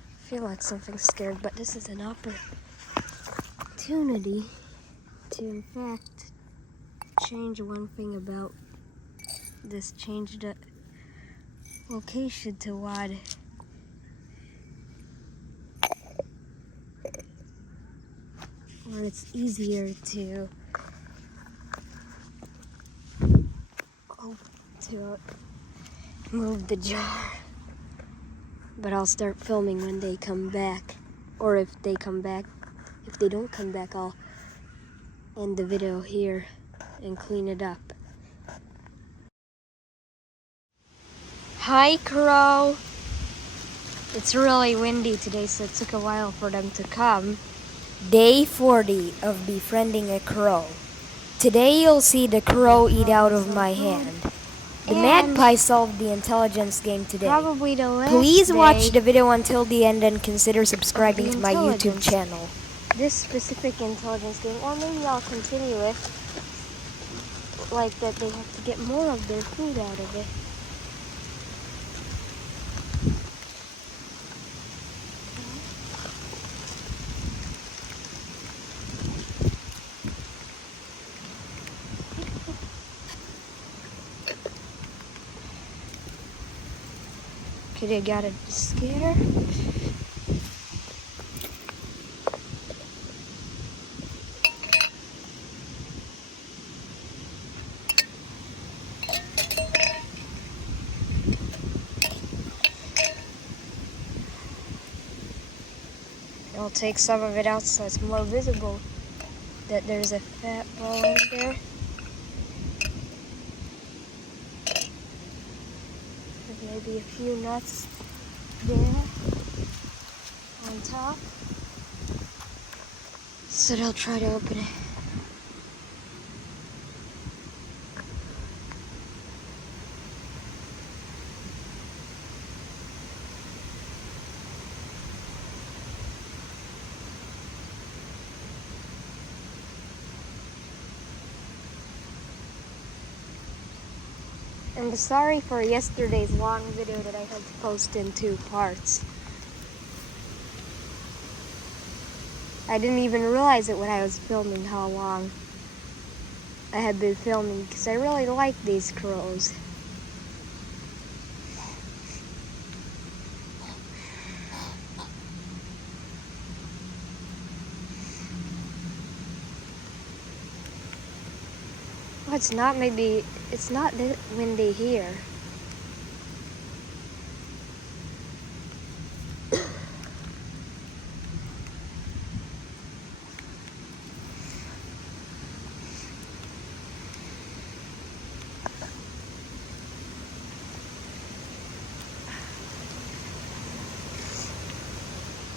I feel like something's scared, but this is an opportunity to, in fact, change one thing about this. Change the location to wide. Where it's easier to move the jar. But I'll start filming when they come back. Or if they come back. If they don't come back, I'll end the video here and clean it up. Hi, crow. It's really windy today, so it took a while for them to come. Day 40 of Befriending a Crow. Today you'll see the crow eat out of my hand. The magpie solved the intelligence game today. Probably the last Please day watch the video until the end and consider subscribing to my YouTube channel. This specific intelligence game, or maybe I'll continue it. Like that they have to get more of their food out of it. Okay, they got it scared. I'll take some of it out so it's more visible that there's a fat ball in there. And maybe a few nuts there on top. So they'll try to open it. And sorry for yesterday's long video that I had to post in 2 parts. I didn't even realize it when I was filming how long I had been filming because I really like these crows. Oh, it's not that windy here.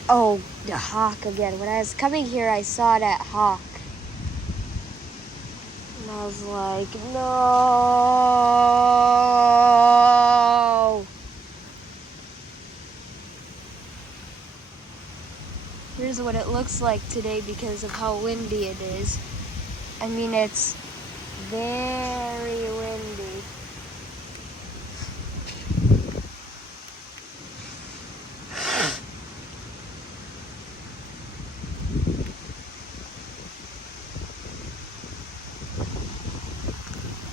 Oh, the hawk again. When I was coming here, I saw that hawk. And I was like, no. Here's what it looks like today because of how windy it is. I mean, it's very windy.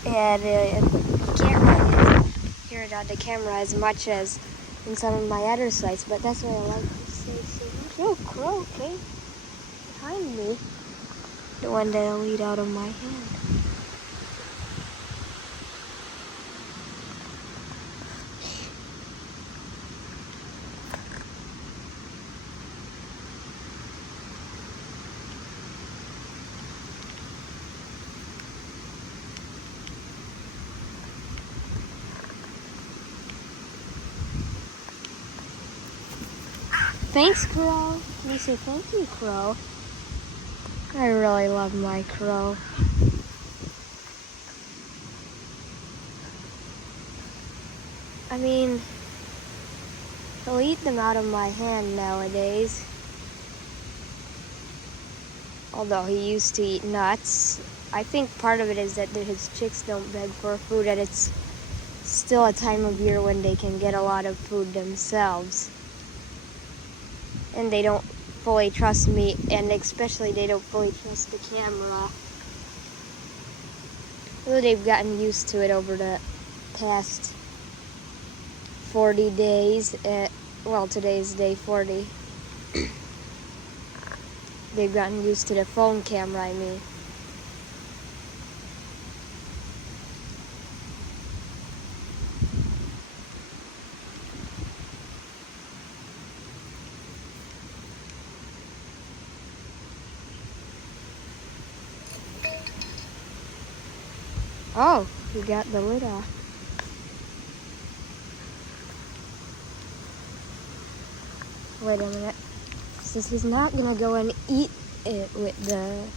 And you can't really hear it on the camera as much as in some of my other sites, but that's what I like to say so much. Oh, crow, okay, behind me. The one that'll eat out of my hand. Thanks, crow. Can you say thank you, crow? I really love my crow. I mean, he'll eat them out of my hand nowadays. Although he used to eat nuts. I think part of it is that his chicks don't beg for food, and it's still a time of year when they can get a lot of food themselves. And they don't fully trust me, and especially they don't fully trust the camera. Well, they've gotten used to it over the past 40 days. Well, today's day 40. They've gotten used to the phone camera, I mean. Oh, you got the lid off. Wait a minute. Since he's not gonna go and eat it with the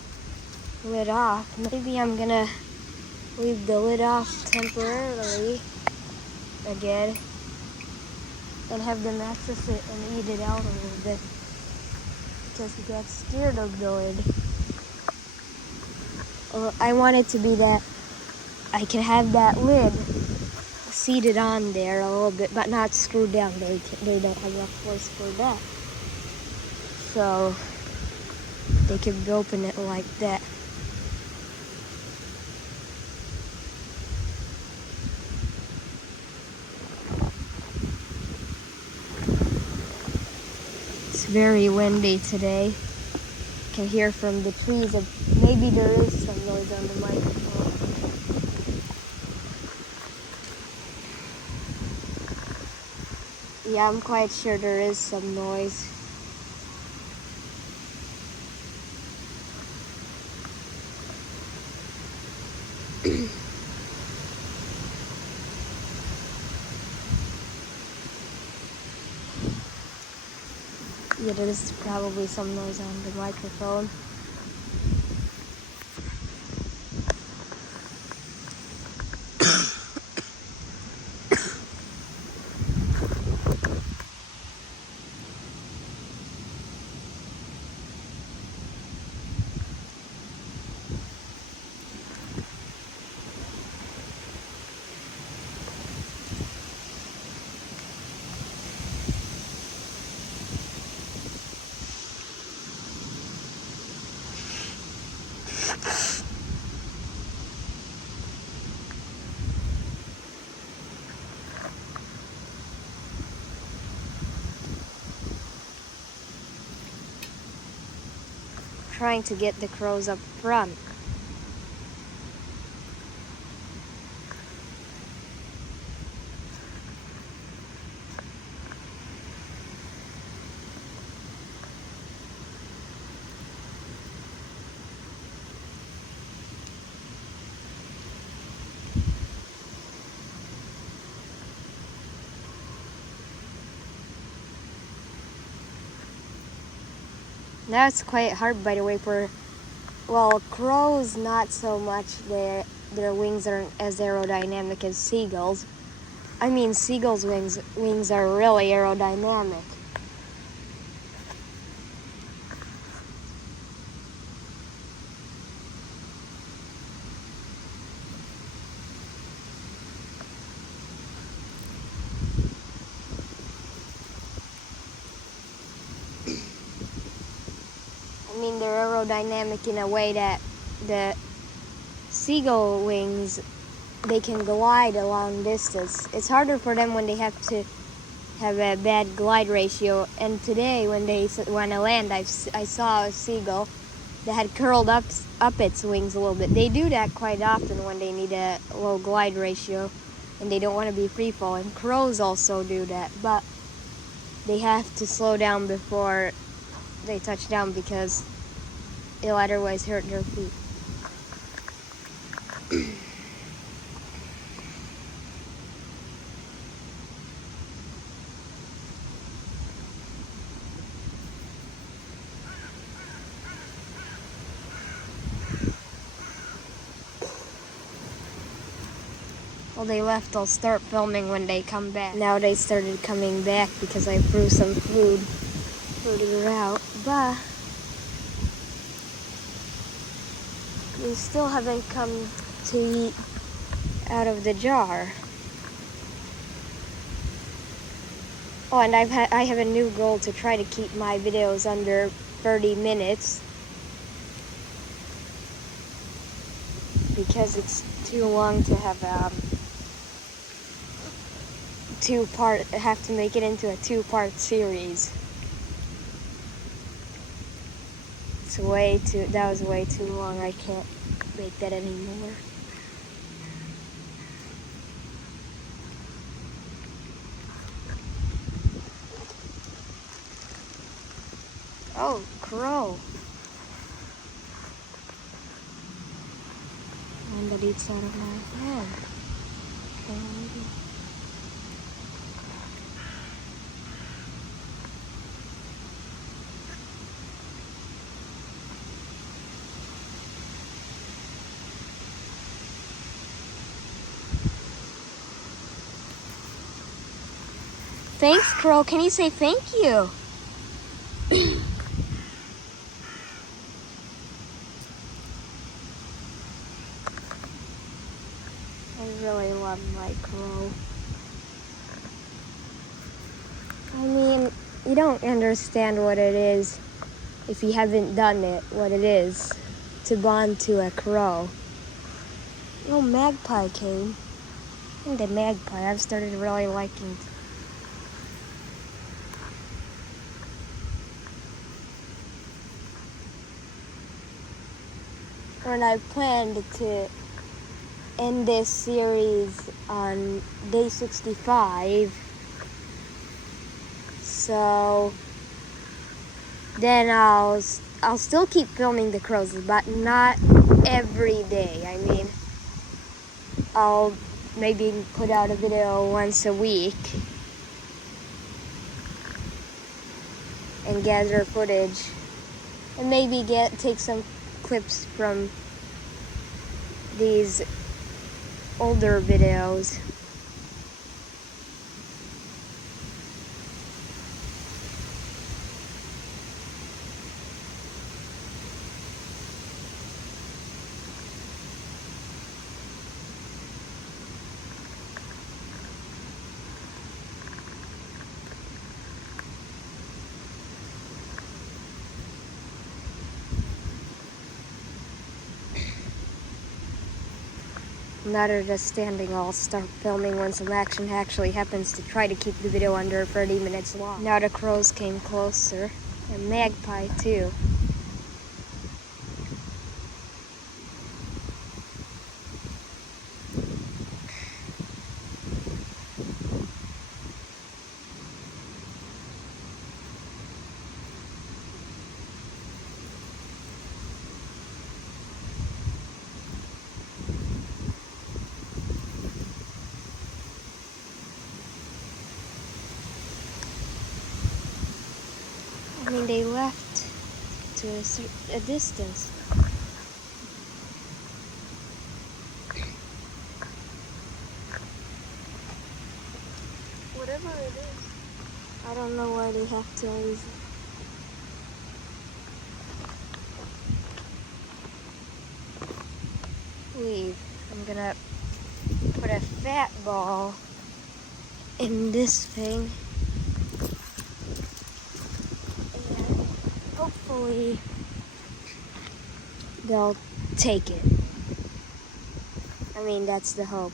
lid off, maybe I'm gonna leave the lid off temporarily again and have them access it and eat it out a little bit because he got scared of the lid. I want it to be that I can have that lid seated on there a little bit, but not screwed down. They don't have enough force for that. So they could open it like that. It's very windy today. You can hear from the trees. Maybe there is some noise on the microphone. Yeah, I'm quite sure there is some noise. Yeah, there is probably some noise on the microphone. Trying to get the crows up front. That's quite hard, by the way, well, crows not so much. Their wings aren't as aerodynamic as seagulls. I mean, seagulls' wings are really aerodynamic. I mean, they're aerodynamic in a way that the seagull wings, they can glide a long distance. It's harder for them when they have to have a bad glide ratio. And today, when they want to land, I saw a seagull that had curled up its wings a little bit. They do that quite often when they need a low glide ratio and they don't want to be free falling. Crows also do that, but they have to slow down before they touch down because it'll otherwise hurt their feet. Well, they left. I'll start filming when they come back. Now they started coming back because I threw some food in the route, but they still haven't come to eat out of the jar. Oh, and I have a new goal to try to keep my videos under 30 minutes because it's too long to have have to make it into a two-part series. That was way too long. I can't make that anymore. Oh, crow. One that eats out of my hand. Okay, maybe. Thanks, crow. Can you say thank you? I really love my crow. I mean, you don't understand what it is if you haven't done it, what it is to bond to a crow. Oh, magpie came. And the magpie, I've started really liking. And I planned to end this series on day 65. So then I'll still keep filming the crows, but not every day. I mean, I'll maybe put out a video once a week and gather footage and maybe take some clips from these older videos. Not just standing, I'll start filming when some action actually happens to try to keep the video under 30 minutes long. Now the crows came closer, and magpie too. I mean, they left to a distance. Whatever it is. I don't know why they have to always... leave. I'm gonna put a fat ball in this thing. And hopefully they'll take it. I mean, that's the hope.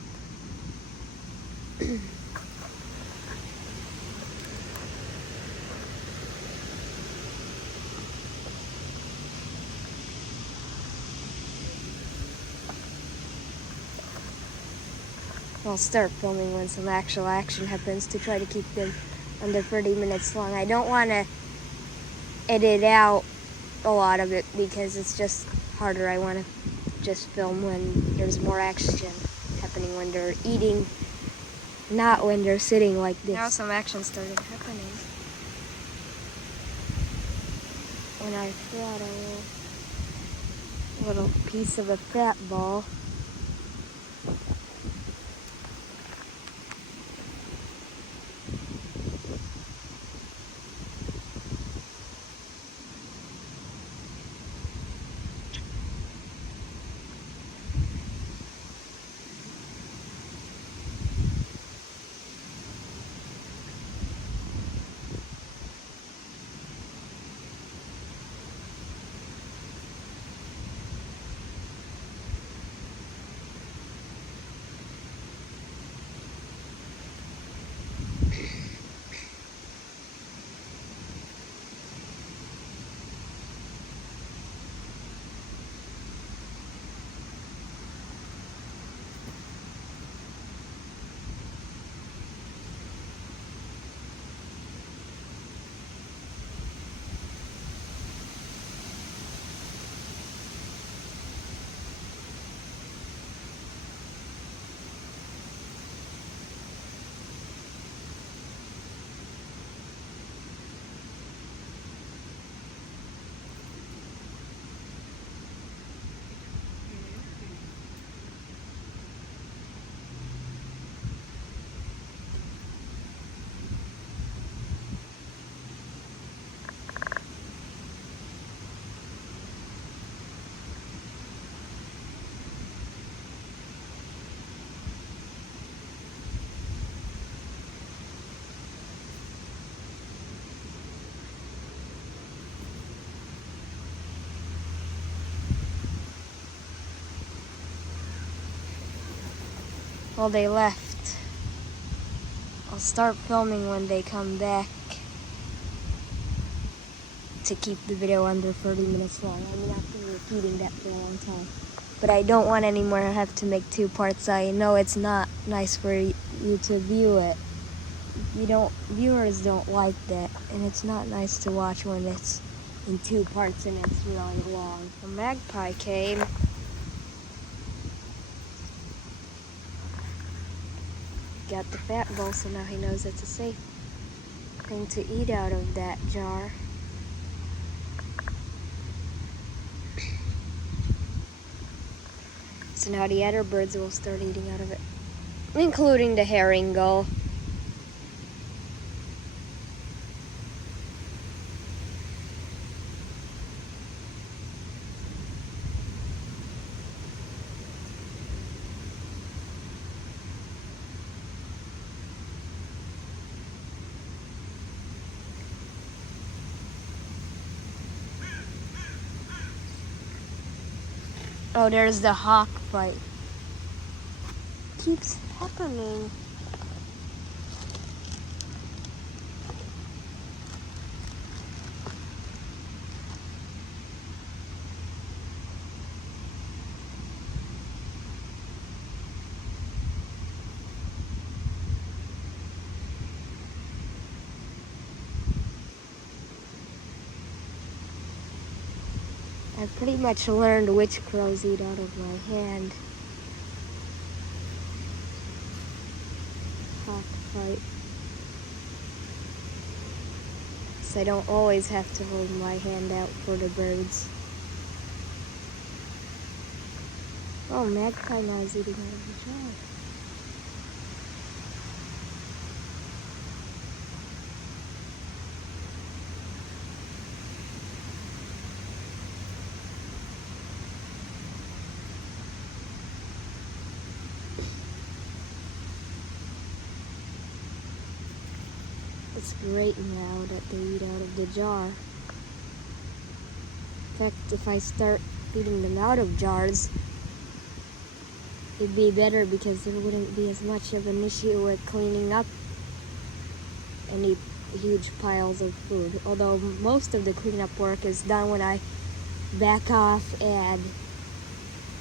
I'll start filming when some actual action happens to try to keep them under 30 minutes long. I don't want to edit out a lot of it because it's just harder. I want to just film when there's more action happening, when they're eating, not when they're sitting like this. Now some action started happening. When I brought a little piece of a fat ball. Well, they left. I'll start filming when they come back to keep the video under 30 minutes long. I'm not going to be repeating that for a long time. But I don't want anymore to have to make 2 parts. I know it's not nice for you to view it. Viewers don't like that, and it's not nice to watch when it's in 2 parts and it's really long. A magpie came. Got the fat bowl, so now he knows it's a safe thing to eat out of that jar. So now the other birds will start eating out of it, including the herring gull. Oh, there's the hawk fight. Keeps happening. I've pretty much learned which crows eat out of my hand. Hawk fight. nice. I don't always have to hold my hand out for the birds. Oh, magpie now is eating out of the jar. It's great now that they eat out of the jar. In fact, if I start feeding them out of jars, it'd be better because there wouldn't be as much of an issue with cleaning up any huge piles of food. Although most of the cleanup work is done when I back off and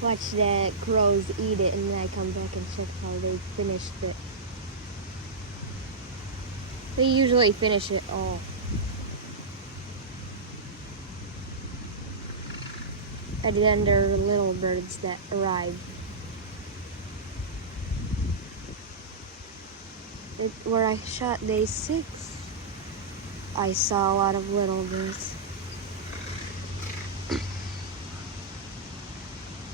watch the crows eat it, and then I come back and check how they finished it. They usually finish it all. And then there are little birds that arrive. Where I shot day 6, I saw a lot of little birds.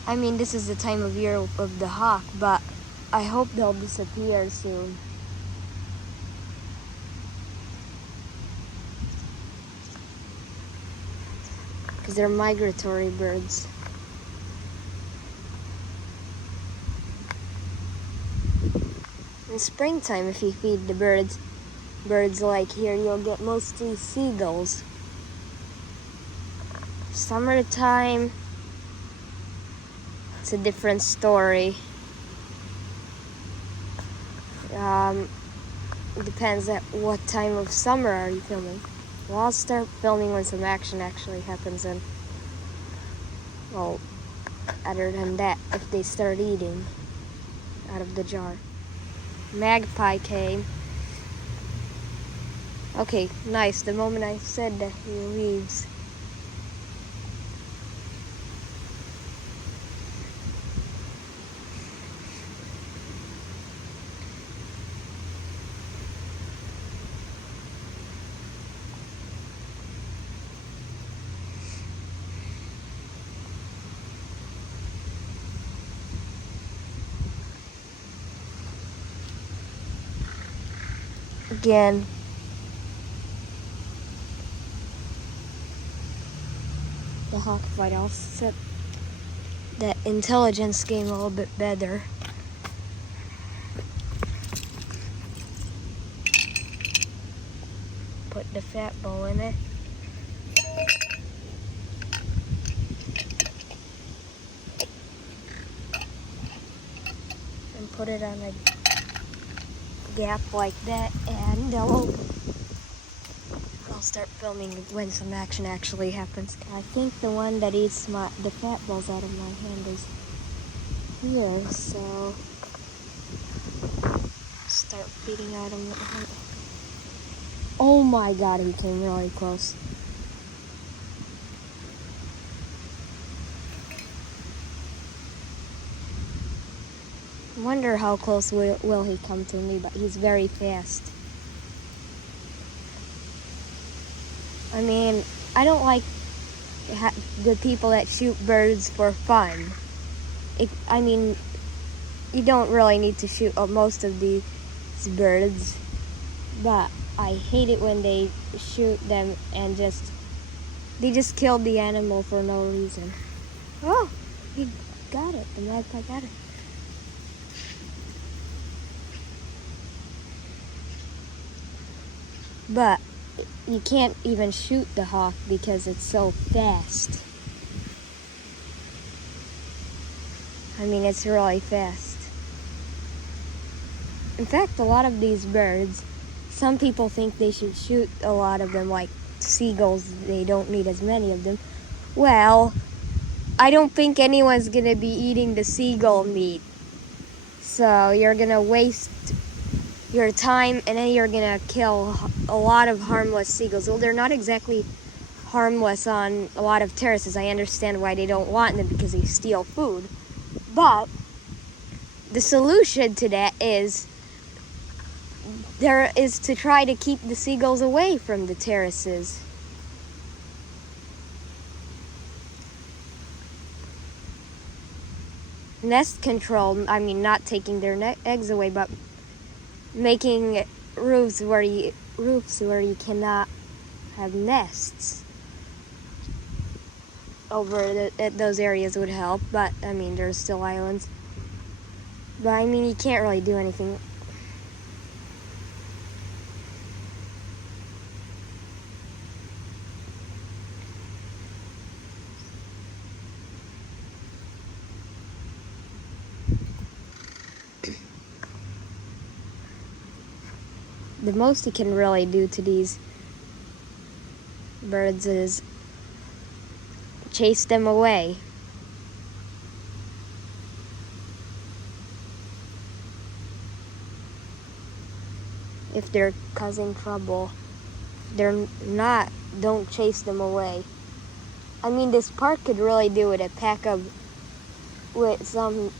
I mean, this is the time of year of the hawk, but I hope they'll disappear soon. Because they're migratory birds. In springtime, if you feed the birds like here, you'll get mostly seagulls. Summertime, it's a different story. It depends at what time of summer are you filming. Well, I'll start filming when some action actually happens, and well, other than that, if they start eating out of the jar. Magpie came. Okay, nice. The moment I said that, he leaves. Again. The hawk fight, I'll set that intelligence game a little bit better. Put the fat ball in it. And put it on a gap like that, and I'll start filming when some action actually happens. I think the one that eats the fat balls out of my hand is here, so start feeding out of my. Oh my god, he came really close. I wonder how close will he come to me, but he's very fast. I mean, I don't like the people that shoot birds for fun. I mean, you don't really need to shoot most of these birds, but I hate it when they shoot them and they just kill the animal for no reason. Oh, he got it. The magpie got it. But you can't even shoot the hawk because it's so fast. I mean, it's really fast. In fact, a lot of these birds, some people think they should shoot a lot of them, like seagulls. They don't need as many of them. Well, I don't think anyone's gonna be eating the seagull meat. So you're gonna waste your time, and then you're gonna kill a lot of harmless seagulls. Well, they're not exactly harmless on a lot of terraces. I understand why they don't want them, because they steal food. But the solution to that is there is to try to keep the seagulls away from the terraces. Nest control, I mean not taking their eggs away, but making roofs where you cannot have nests over those areas would help. But I mean, there's still islands. But I mean, you can't really do anything. The most you can really do to these birds is chase them away. If they're causing trouble, don't chase them away. I mean, this park could really do with some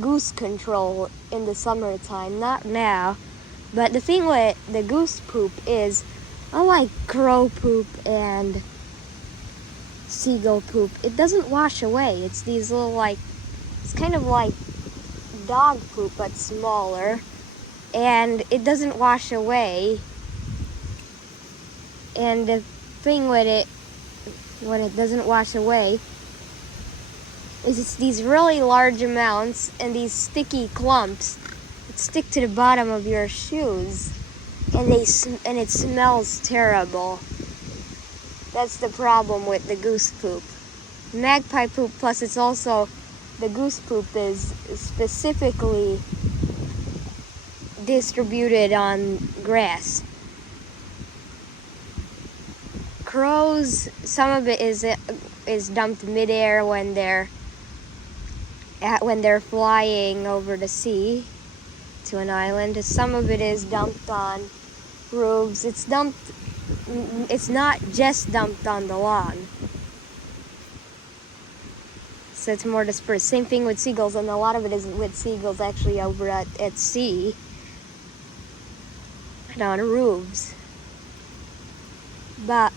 goose control in the summertime, not now. But the thing with the goose poop is, unlike crow poop and seagull poop, it doesn't wash away. It's these little it's kind of like dog poop but smaller, and it doesn't wash away. And the thing with it, when it doesn't wash away, is it's these really large amounts and these sticky clumps that stick to the bottom of your shoes, and it smells terrible. That's the problem with the goose poop. Magpie poop, plus it's also, the goose poop is specifically distributed on grass. Crows, some of it is dumped midair when they're flying over the sea to an island. Some of it is dumped on roofs. It's not just dumped on the lawn. So it's more dispersed. Same thing with seagulls, and a lot of it is with seagulls actually over at sea and on roofs. But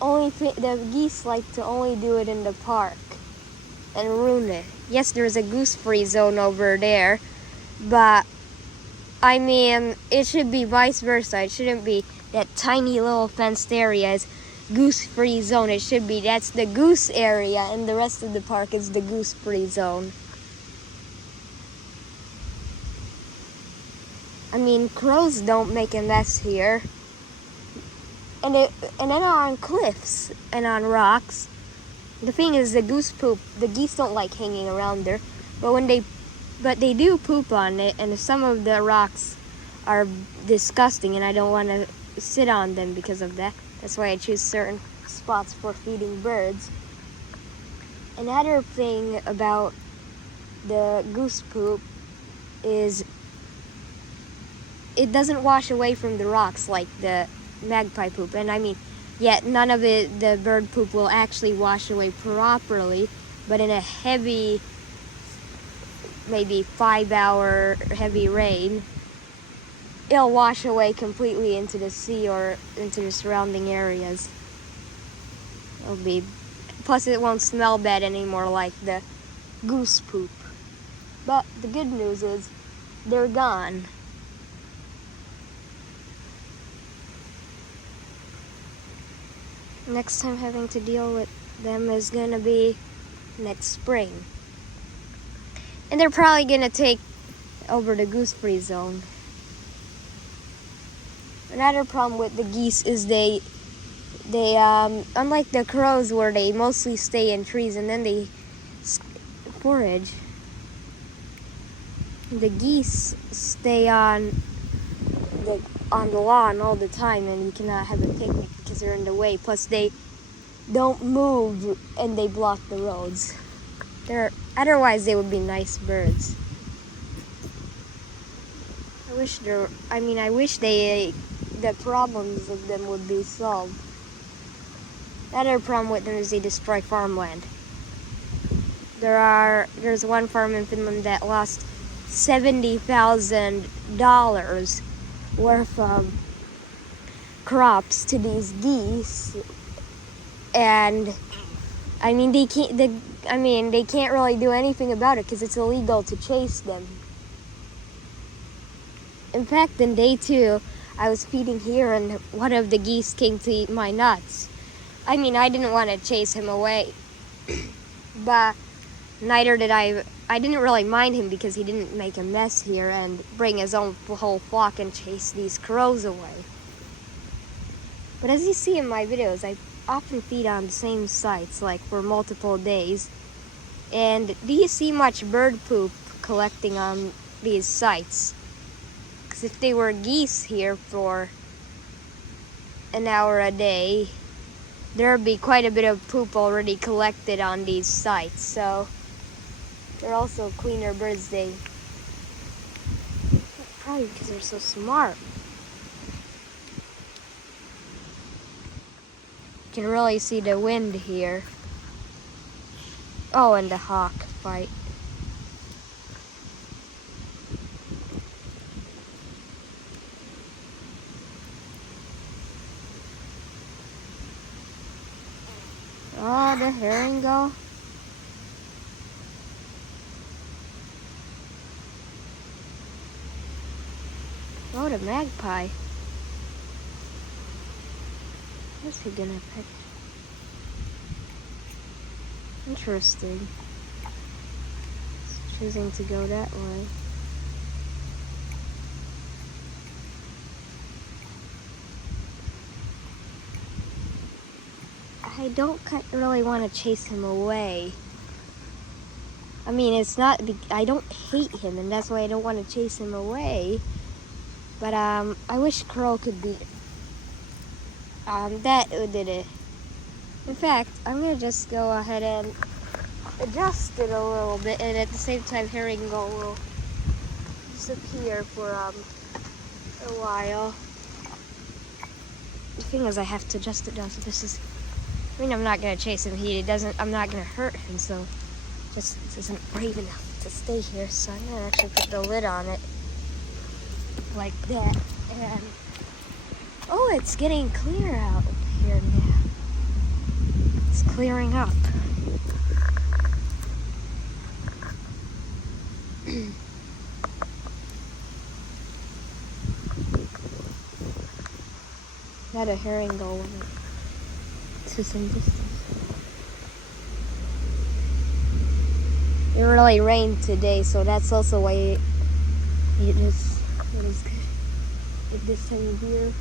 the geese like to only do it in the park and ruin it. Yes, there's a goose-free zone over there, but I mean, it should be vice versa. It shouldn't be that tiny little fenced area is goose-free zone. It should be that's the goose area, and the rest of the park is the goose-free zone. I mean, crows don't make a mess here. And then on cliffs and on rocks. The thing is, the goose poop, the geese don't like hanging around there, but they do poop on it, and some of the rocks are disgusting, and I don't want to sit on them because of that. That's why I choose certain spots for feeding birds. Another thing about the goose poop is it doesn't wash away from the rocks like the magpie poop. And I mean, yet none of it, the bird poop will actually wash away properly, but in a heavy, maybe 5-hour heavy rain, it'll wash away completely into the sea or into the surrounding areas. Plus it won't smell bad anymore like the goose poop. But the good news is they're gone. Next time having to deal with them is gonna be next spring. And they're probably gonna take over the goose-free zone. Another problem with the geese is they unlike the crows where they mostly stay in trees and then they forage, the geese stay on the lawn all the time, and you cannot have a picnic because they're in the way. Plus they don't move and they block the roads. Otherwise they would be nice birds. I wish the problems of them would be solved. Another problem with them is they destroy farmland. There's one farm in Finland that lost $70,000 worth of crops to these geese, and they can't really do anything about it because it's illegal to chase them. In fact, in day 2, I was feeding here and one of the geese came to eat my nuts. I didn't want to chase him away, but neither did I. I didn't really mind him because he didn't make a mess here and bring his own whole flock and chase these crows away. But as you see in my videos, I often feed on the same sites, like for multiple days. And do you see much bird poop collecting on these sites? Because if they were geese here for an hour a day, there'd be quite a bit of poop already collected on these sites. So they're also cleaner birds. Probably because they're so smart. You can really see the wind here. Oh, and the hawk fight. Oh, the herring go. Oh, the magpie. What's he gonna pick? Interesting. He's choosing to go that way. I don't really want to chase him away. It's not. I don't hate him, and that's why I don't want to chase him away. But I wish Crow could be. That did it. In fact, I'm gonna just go ahead and adjust it a little bit, and at the same time, herring gull will disappear for a while. The thing is, I have to adjust it down. So this is. I'm not gonna chase him. I'm not gonna hurt him. So, just isn't brave enough to stay here. So I'm gonna actually put the lid on it like that. And oh, it's getting clear out here now. It's clearing up. Had a herring gull to some distance. It really rained today, so that's also why it is at this time of year.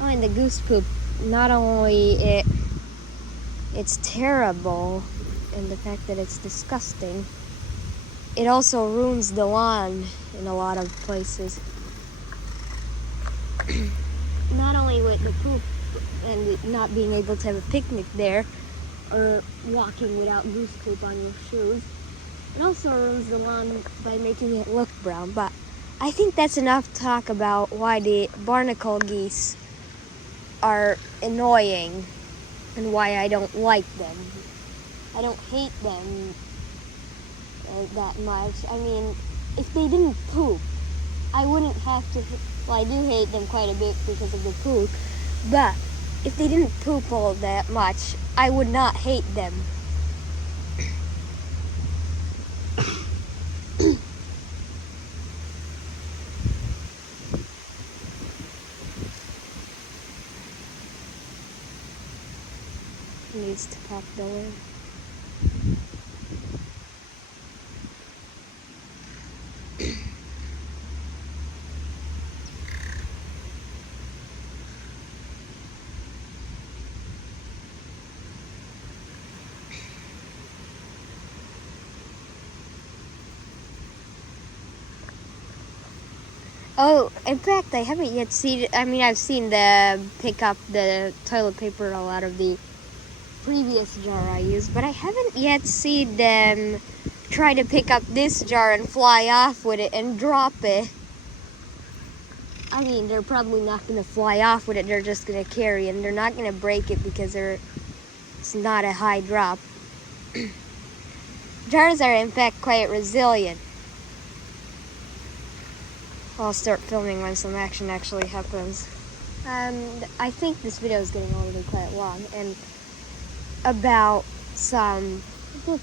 Oh, and the goose poop. Not only it's terrible, and the fact that it's disgusting, it also ruins the lawn in a lot of places. Not only with the poop and not being able to have a picnic there, or walking without goose poop on your shoes, it also ruins the lawn by making it look brown. But I think that's enough talk about why the barnacle geese are annoying and why I don't like them. I don't hate them that much. If they didn't poop, I wouldn't have to. Well, I do hate them quite a bit because of the poop, but if they didn't poop all that much, I would not hate them. Needs to pop the lid. Oh, in fact, I haven't yet seen. I've seen them pick up the toilet paper a lot of the previous jar I used, but I haven't yet seen them try to pick up this jar and fly off with it and drop it. They're probably not going to fly off with it. They're just going to carry it, and they're not going to break it because it's not a high drop. Jars are, in fact, quite resilient. I'll start filming when some action actually happens. I think this video is getting already quite long, and about some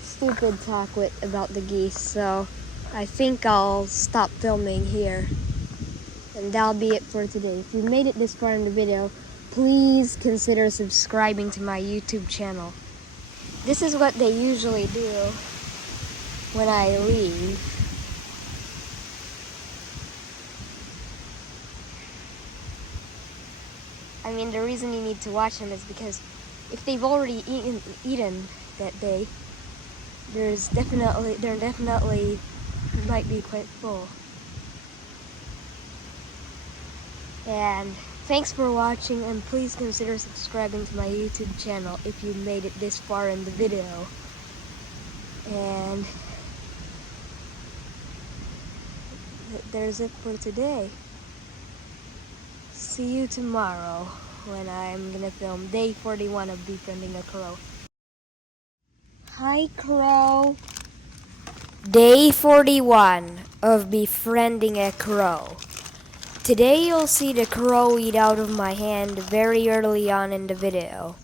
stupid talk about the geese, so I think I'll stop filming here. And that'll be it for today. If you made it this far in the video, please consider subscribing to my YouTube channel. This is what they usually do when I leave. I mean, the reason you need to watch them is because if they've already eaten that day, they're definitely might be quite full. And thanks for watching, and please consider subscribing to my YouTube channel if you made it this far in the video. And there's it for today. See you tomorrow when I'm gonna film day 41 of Befriending a Crow. Hi, Crow. Day 41 of Befriending a Crow. Today you'll see the crow eat out of my hand very early on in the video.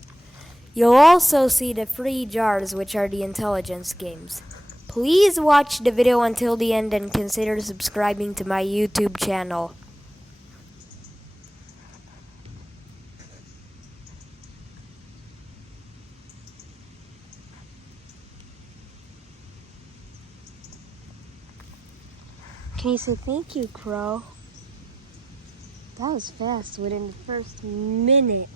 You'll also see the free jars, which are the intelligence games. Please watch the video until the end and consider subscribing to my YouTube channel. Can you say thank you, Crow? That was fast within the first minute.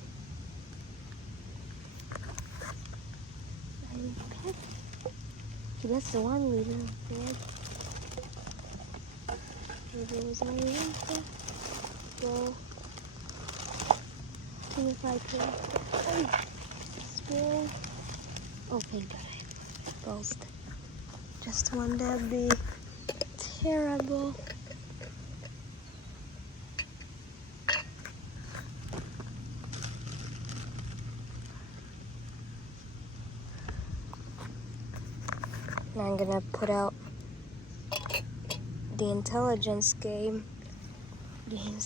Okay, that's the one leader. Maybe it was only one. Well, see if I can spill. Oh, thank God I buzzed. Just one, that'd be terrible. Now I'm gonna put out the intelligence games. In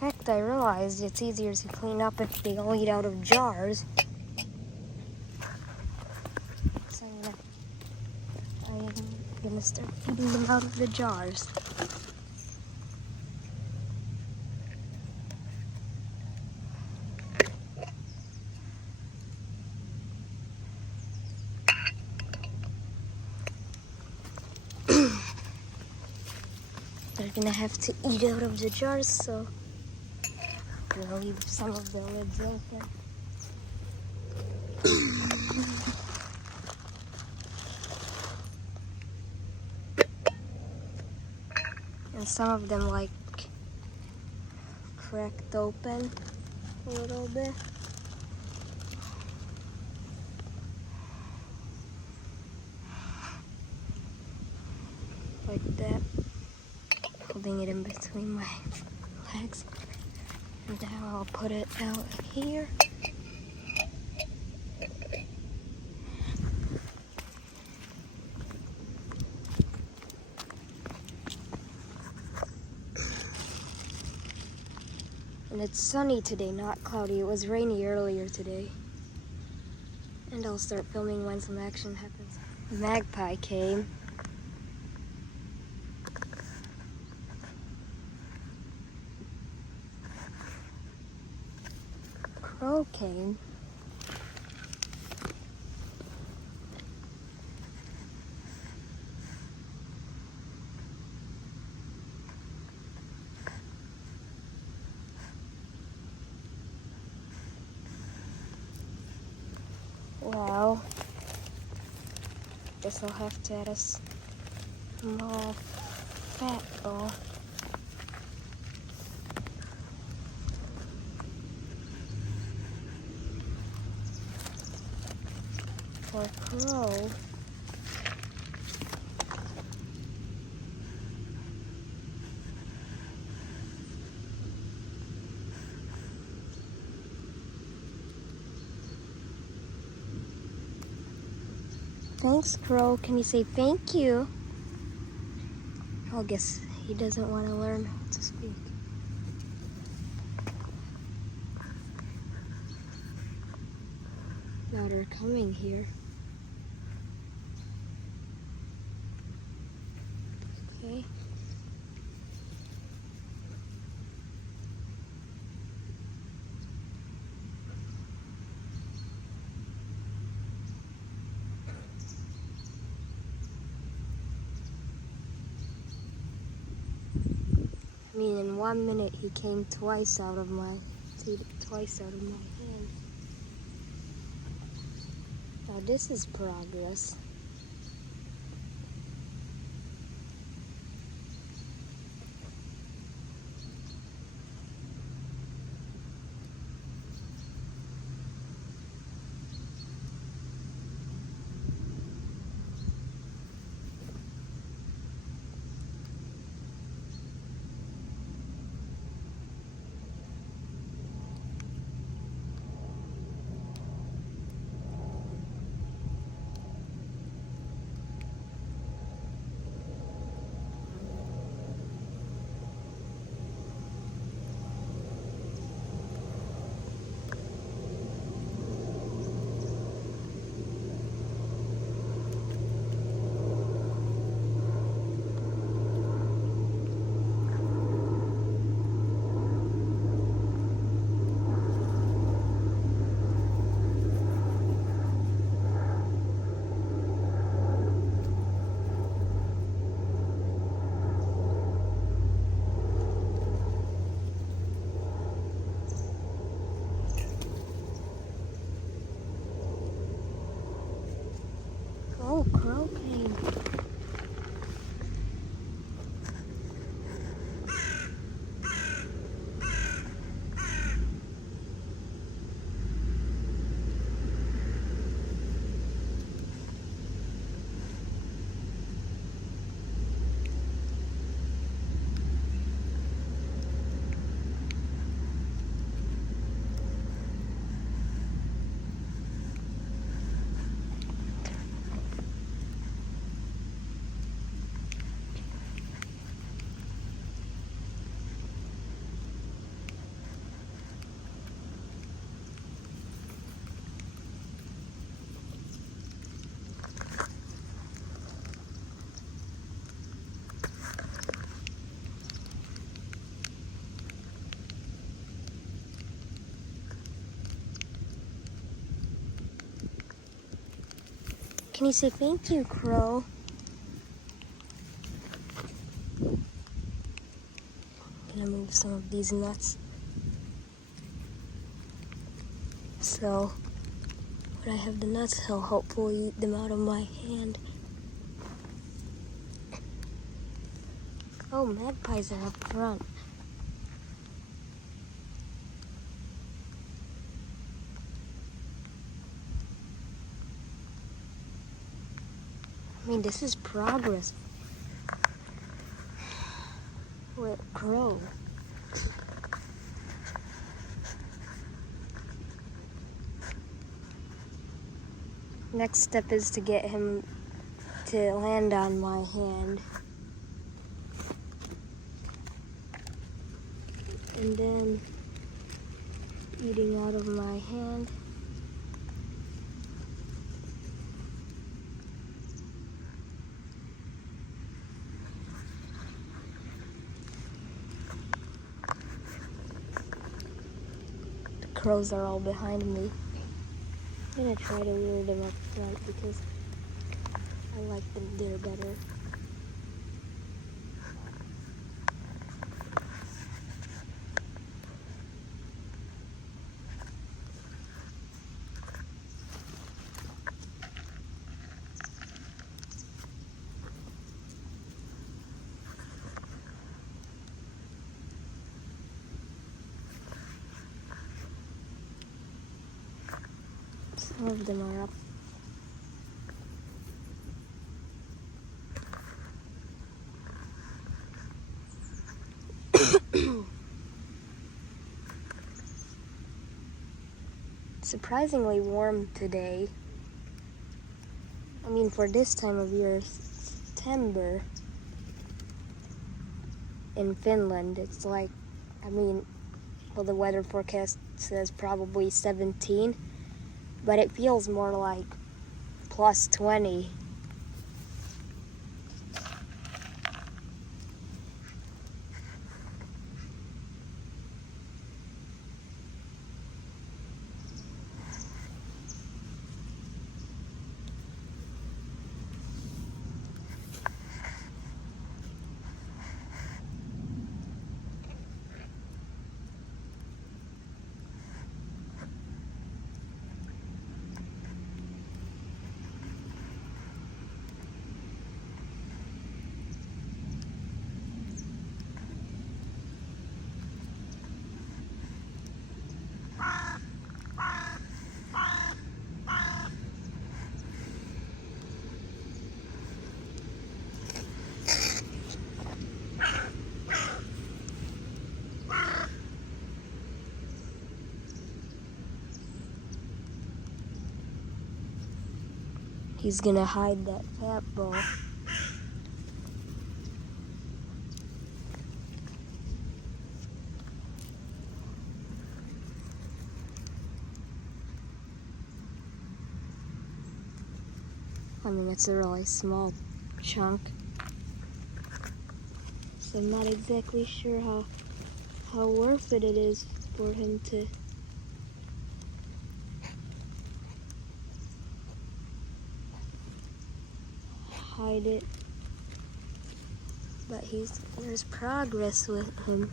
fact, I realized it's easier to clean up if they all eat out of jars. So I'm gonna start feeding them out of the jars. They're gonna have to eat out of the jars, so I'm gonna leave some of the lids open. And some of them like cracked open a little bit. Like that. Holding it in between my legs. And now I'll put it out here. And it's sunny today, not cloudy. It was rainy earlier today. And I'll start filming when some action happens. Magpie came. Crow came. Well, guess I'll have to add a small fat ball. For Crow. Thanks, Crow. Can you say thank you? I guess He doesn't want to learn how to speak. Now they're coming here. Okay. I mean, in 1 minute he came twice out of my hand. Now this is progress. Oh, crow came. Can you say thank you, crow? I'm gonna move some of these nuts. So when I have the nuts, he'll hopefully eat them out of my hand. Oh, magpies are up front. I mean, this is progress with crow. Next step is to get him to land on my hand. And then eating out of my hand. The crows are all behind me. I'm gonna try to lure them up front because I like them there better. Some of them are up. Surprisingly warm today. I mean, for this time of year, September. in Finland. It's like, well, the weather forecast says probably 17, but it feels more like plus 20. He's gonna hide that fat ball. It's a really small chunk, so I'm not exactly sure how worth it is for him to hide it. But there's progress with him.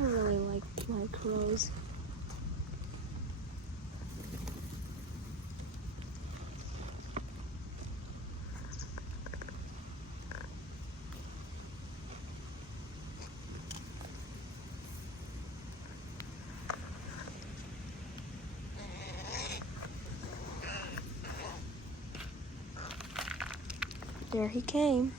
I really like my crows. There he came.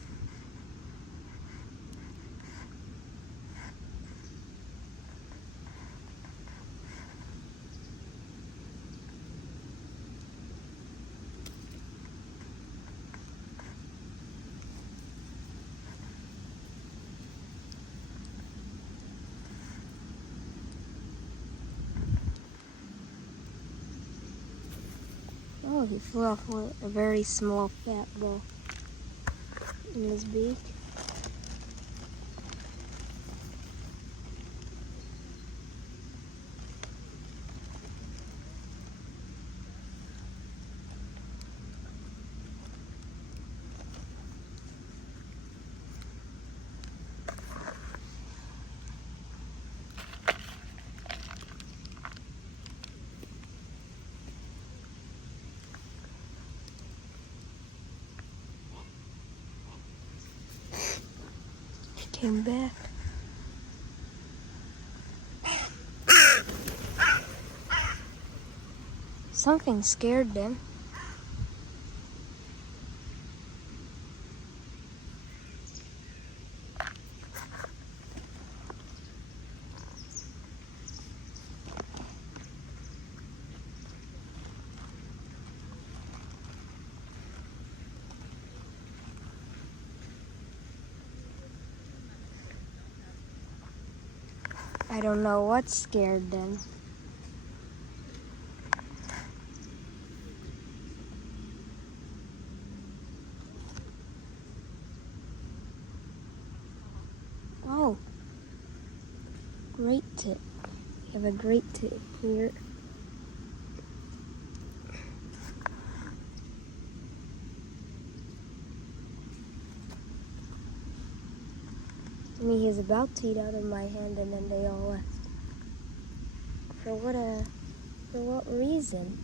Oh, he flew off with a very small fat ball in his beak. Came back. Something scared them. I don't know what scared them. Oh, great tip. We have a great tip here. He was about to eat out of my hand, and then they all left. For what reason?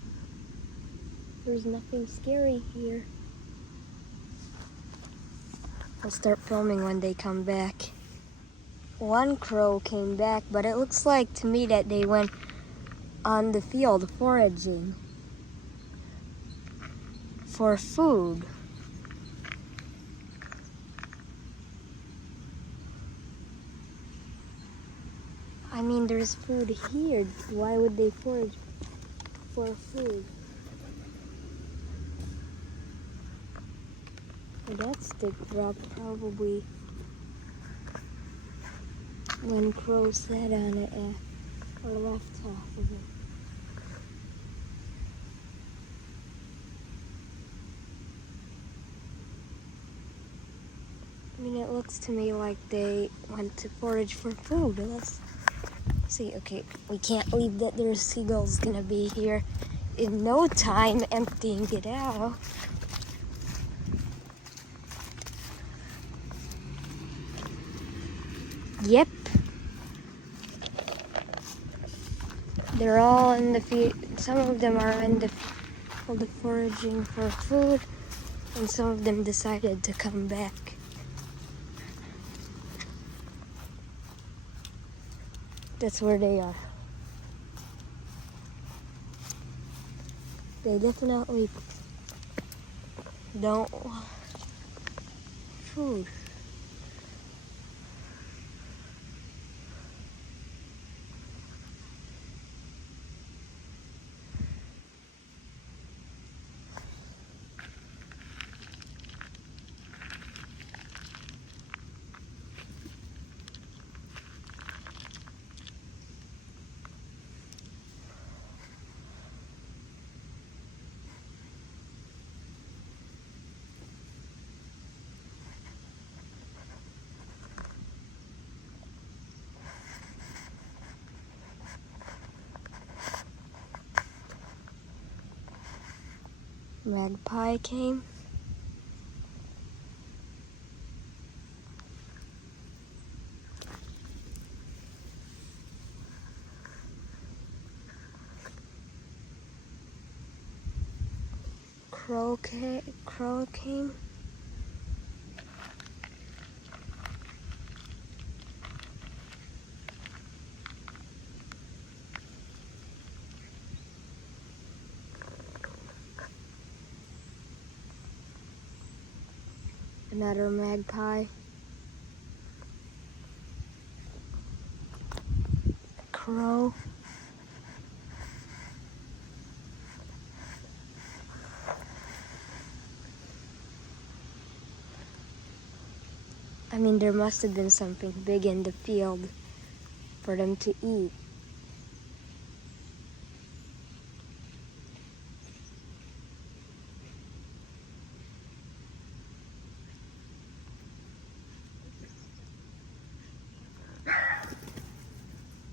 There's nothing scary here. I'll start filming when they come back. one crow came back, but it looks like to me that they went on the field foraging for food. I mean, there's food here. Why would they forage for food? That stick dropped probably when crows sat on it or left off of it. I mean, it looks to me like they went to forage for food. Let's see. Okay, we can't leave that. There's seagulls gonna be here in no time emptying it out. Yep. They're all in the field. Some of them are in the field foraging for food, and some of them decided to come back. That's where they are. They definitely don't want food. Magpie came. Crow came. Another magpie. Crow. I mean, there must have been something big in the field for them to eat.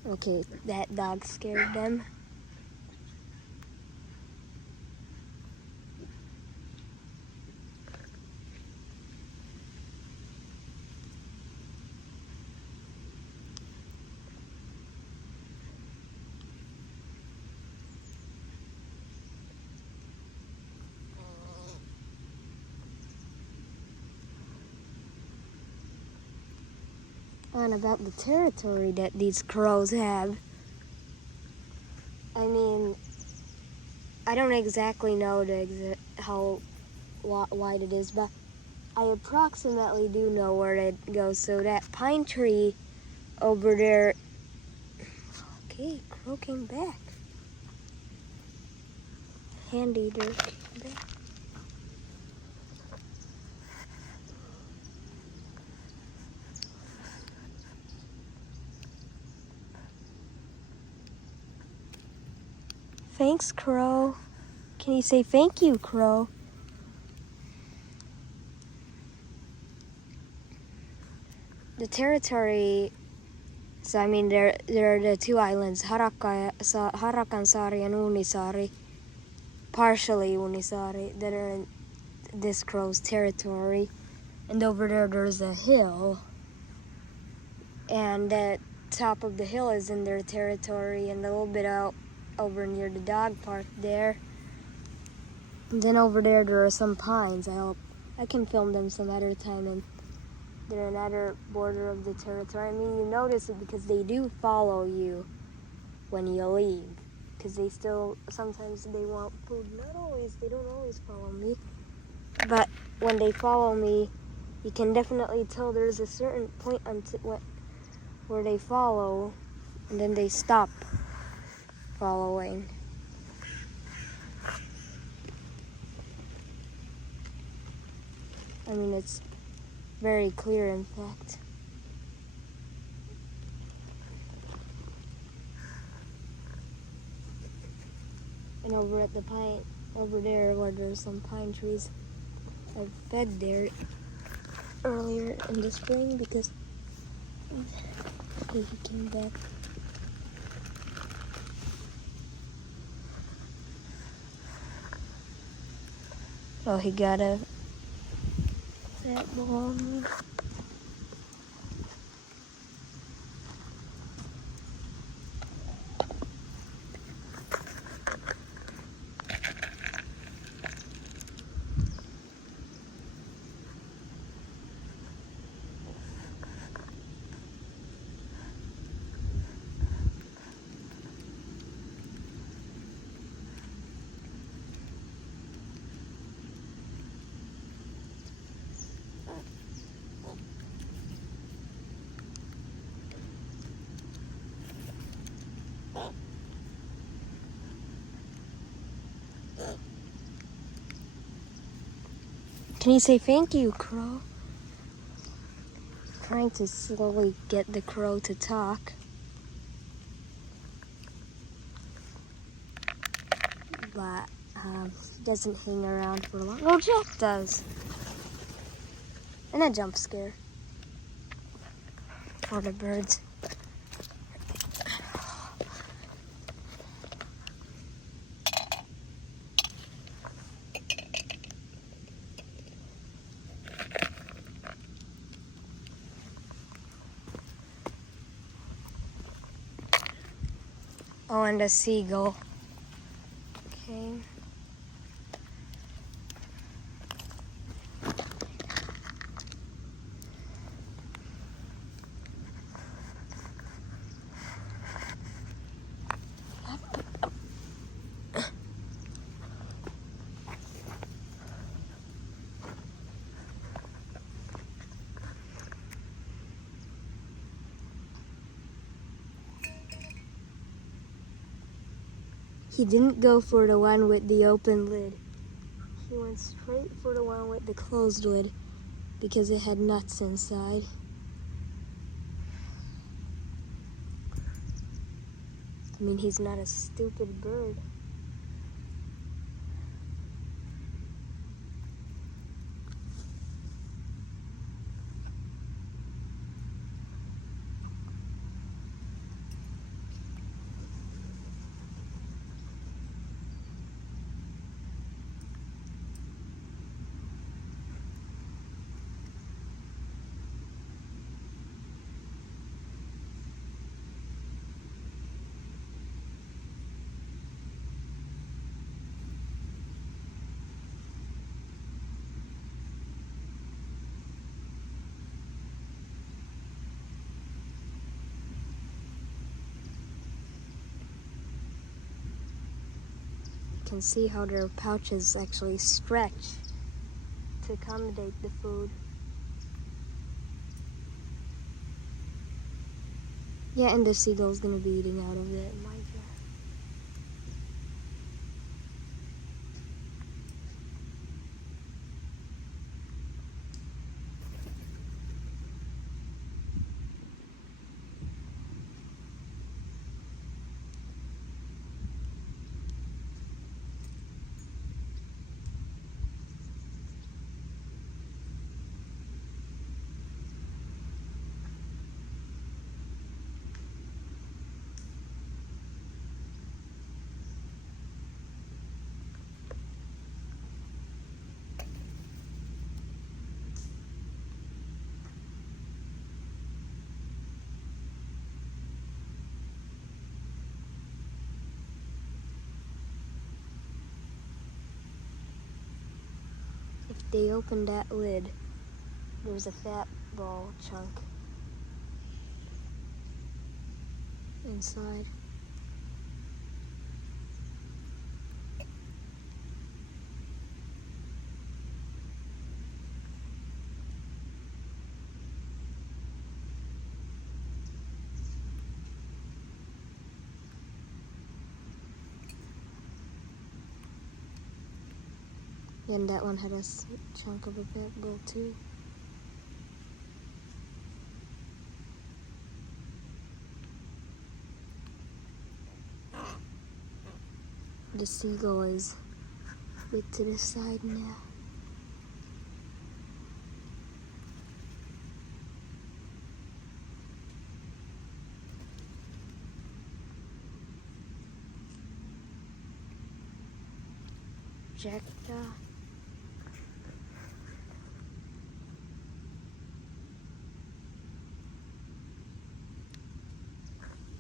Okay, that dog scared them. And about the territory that these crows have. I mean, I don't exactly know how wide it is, but I approximately do know where it goes. So that pine tree over there. Okay, crow came back. Hand eater came back. Thanks, Crow. Can you say thank you, Crow? The territory, so I mean, there are the two islands, Harakansaari and Uunisaari, partially Uunisaari, that are in this crow's territory. And over there's a hill, and the top of the hill is in their territory, and a little bit out over near the dog park there. And then over there are some pines. I hope I can film them some other time and they're another border of the territory. I mean, you notice it because they do follow you when you leave. Because they still, sometimes they want food. Not always, they don't always follow me. But when they follow me, you can definitely tell there's a certain point where they follow, and then they stop following. I mean, it's very clear, in fact. And over there where there's some pine trees, I've fed there earlier in the spring because he came back. Oh, he got a fat ball on me. Can you say thank you, crow? Trying to slowly get the crow to talk. But he doesn't hang around for long. Oh, Jack does. And a jump scare for the birds. Oh, and a seagull. Okay. He didn't go for the one with the open lid. He went straight for the one with the closed lid because it had nuts inside. I mean, he's not a stupid bird. You can see how their pouches actually stretch to accommodate the food. Yeah, and the seagull's gonna be eating out of it, my God. If they open that lid, there's a fat ball chunk inside. And that one had a chunk of a ball too. The seagull is bit to the side now. Jackdaw.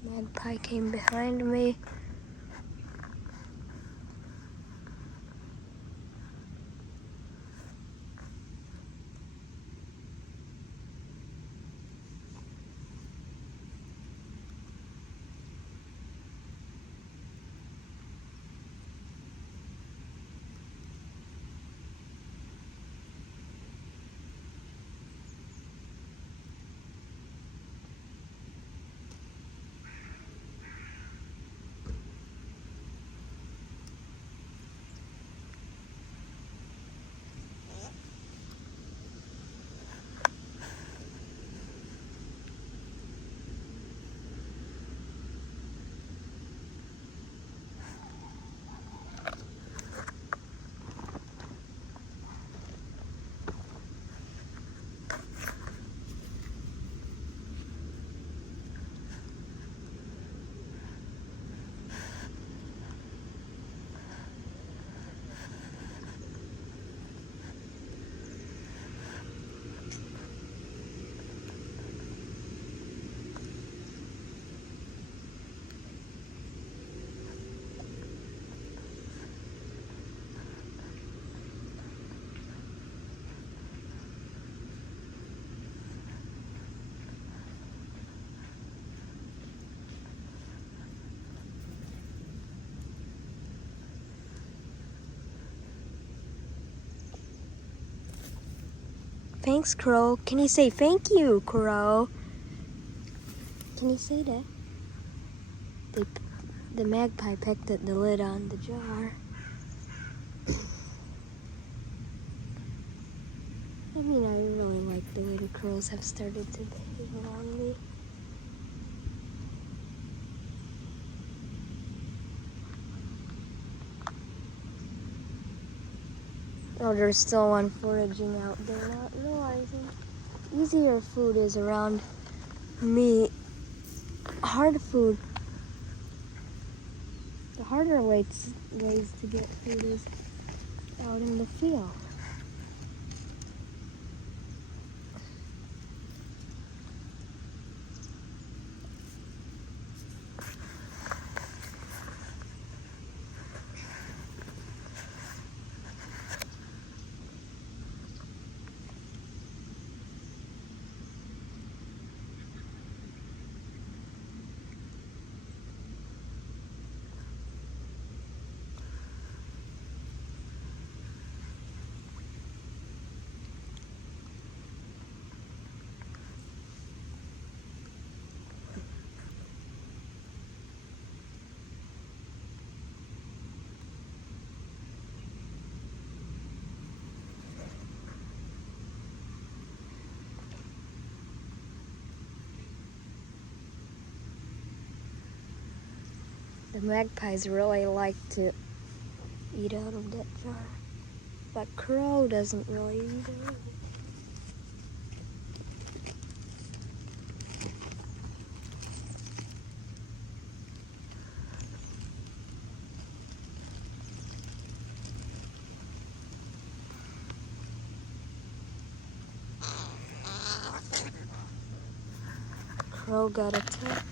Magpie came behind me. Thanks, Crow. Can you say thank you, Crow? Can you say that? The magpie pecked at the lid on the jar. I mean, I really like the way the crows have started to behave around me. Oh, there's still one foraging out there, not realizing. Easier food is around me. Hard food. The harder ways to get food is out in the field. The magpies really like to eat out of that jar, but Crow doesn't really either. Crow got attacked.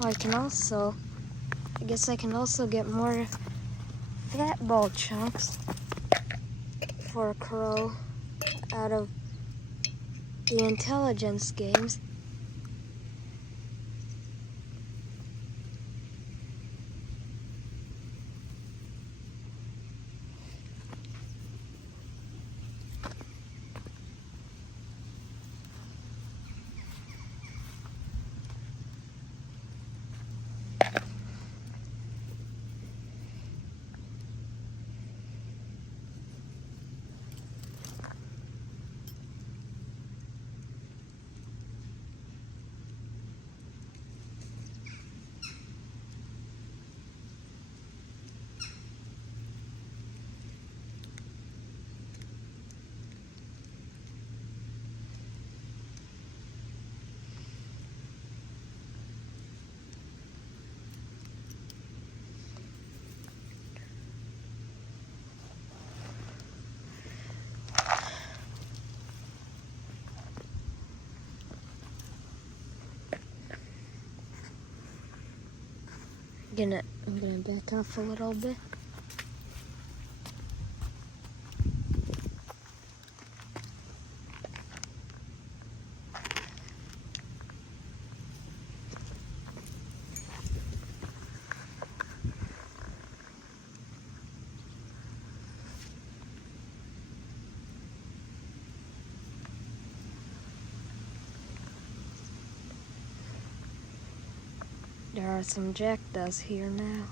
I guess I can also get more fat ball chunks for a crow out of the intelligence games. I'm gonna back off a little bit. There are some jackdaws here now.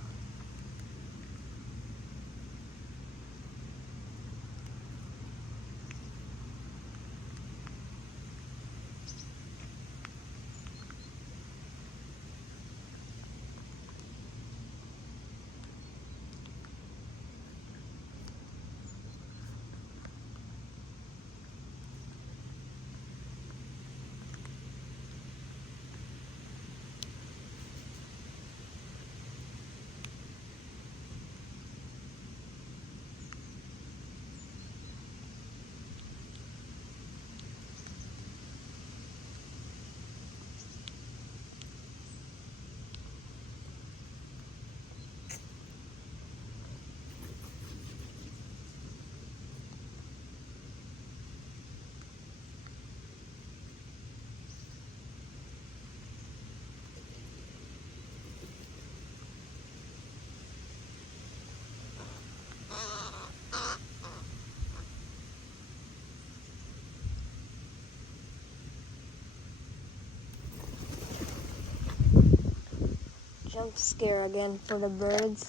Jump scare again for the birds.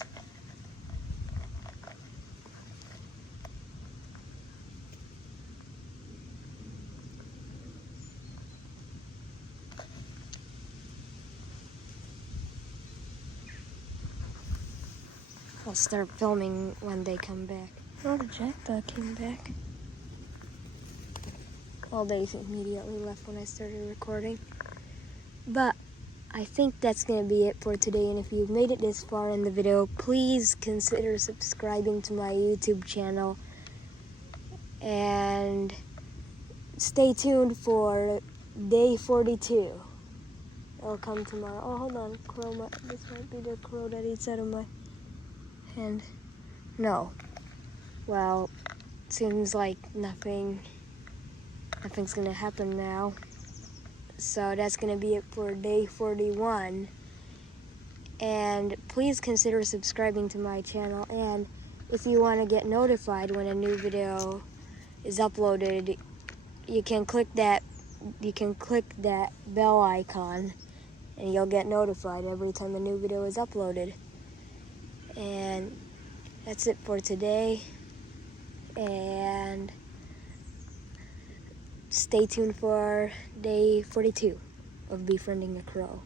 I'll start filming when they come back. Oh, the jackdaw came back. Well, they immediately left when I started recording. But I think that's going to be it for today. And if you've made it this far in the video, please consider subscribing to my YouTube channel. And stay tuned for day 42. It'll come tomorrow. Oh, hold on. This might be the crow that eats out of my hand. No. Well, seems like nothing's going to happen now. So that's going to be it for day 41. And please consider subscribing to my channel. And if you want to get notified when a new video is uploaded, you can click that bell icon and you'll get notified every time a new video is uploaded. And that's it for today. And stay tuned for day 42 of Befriending a Crow.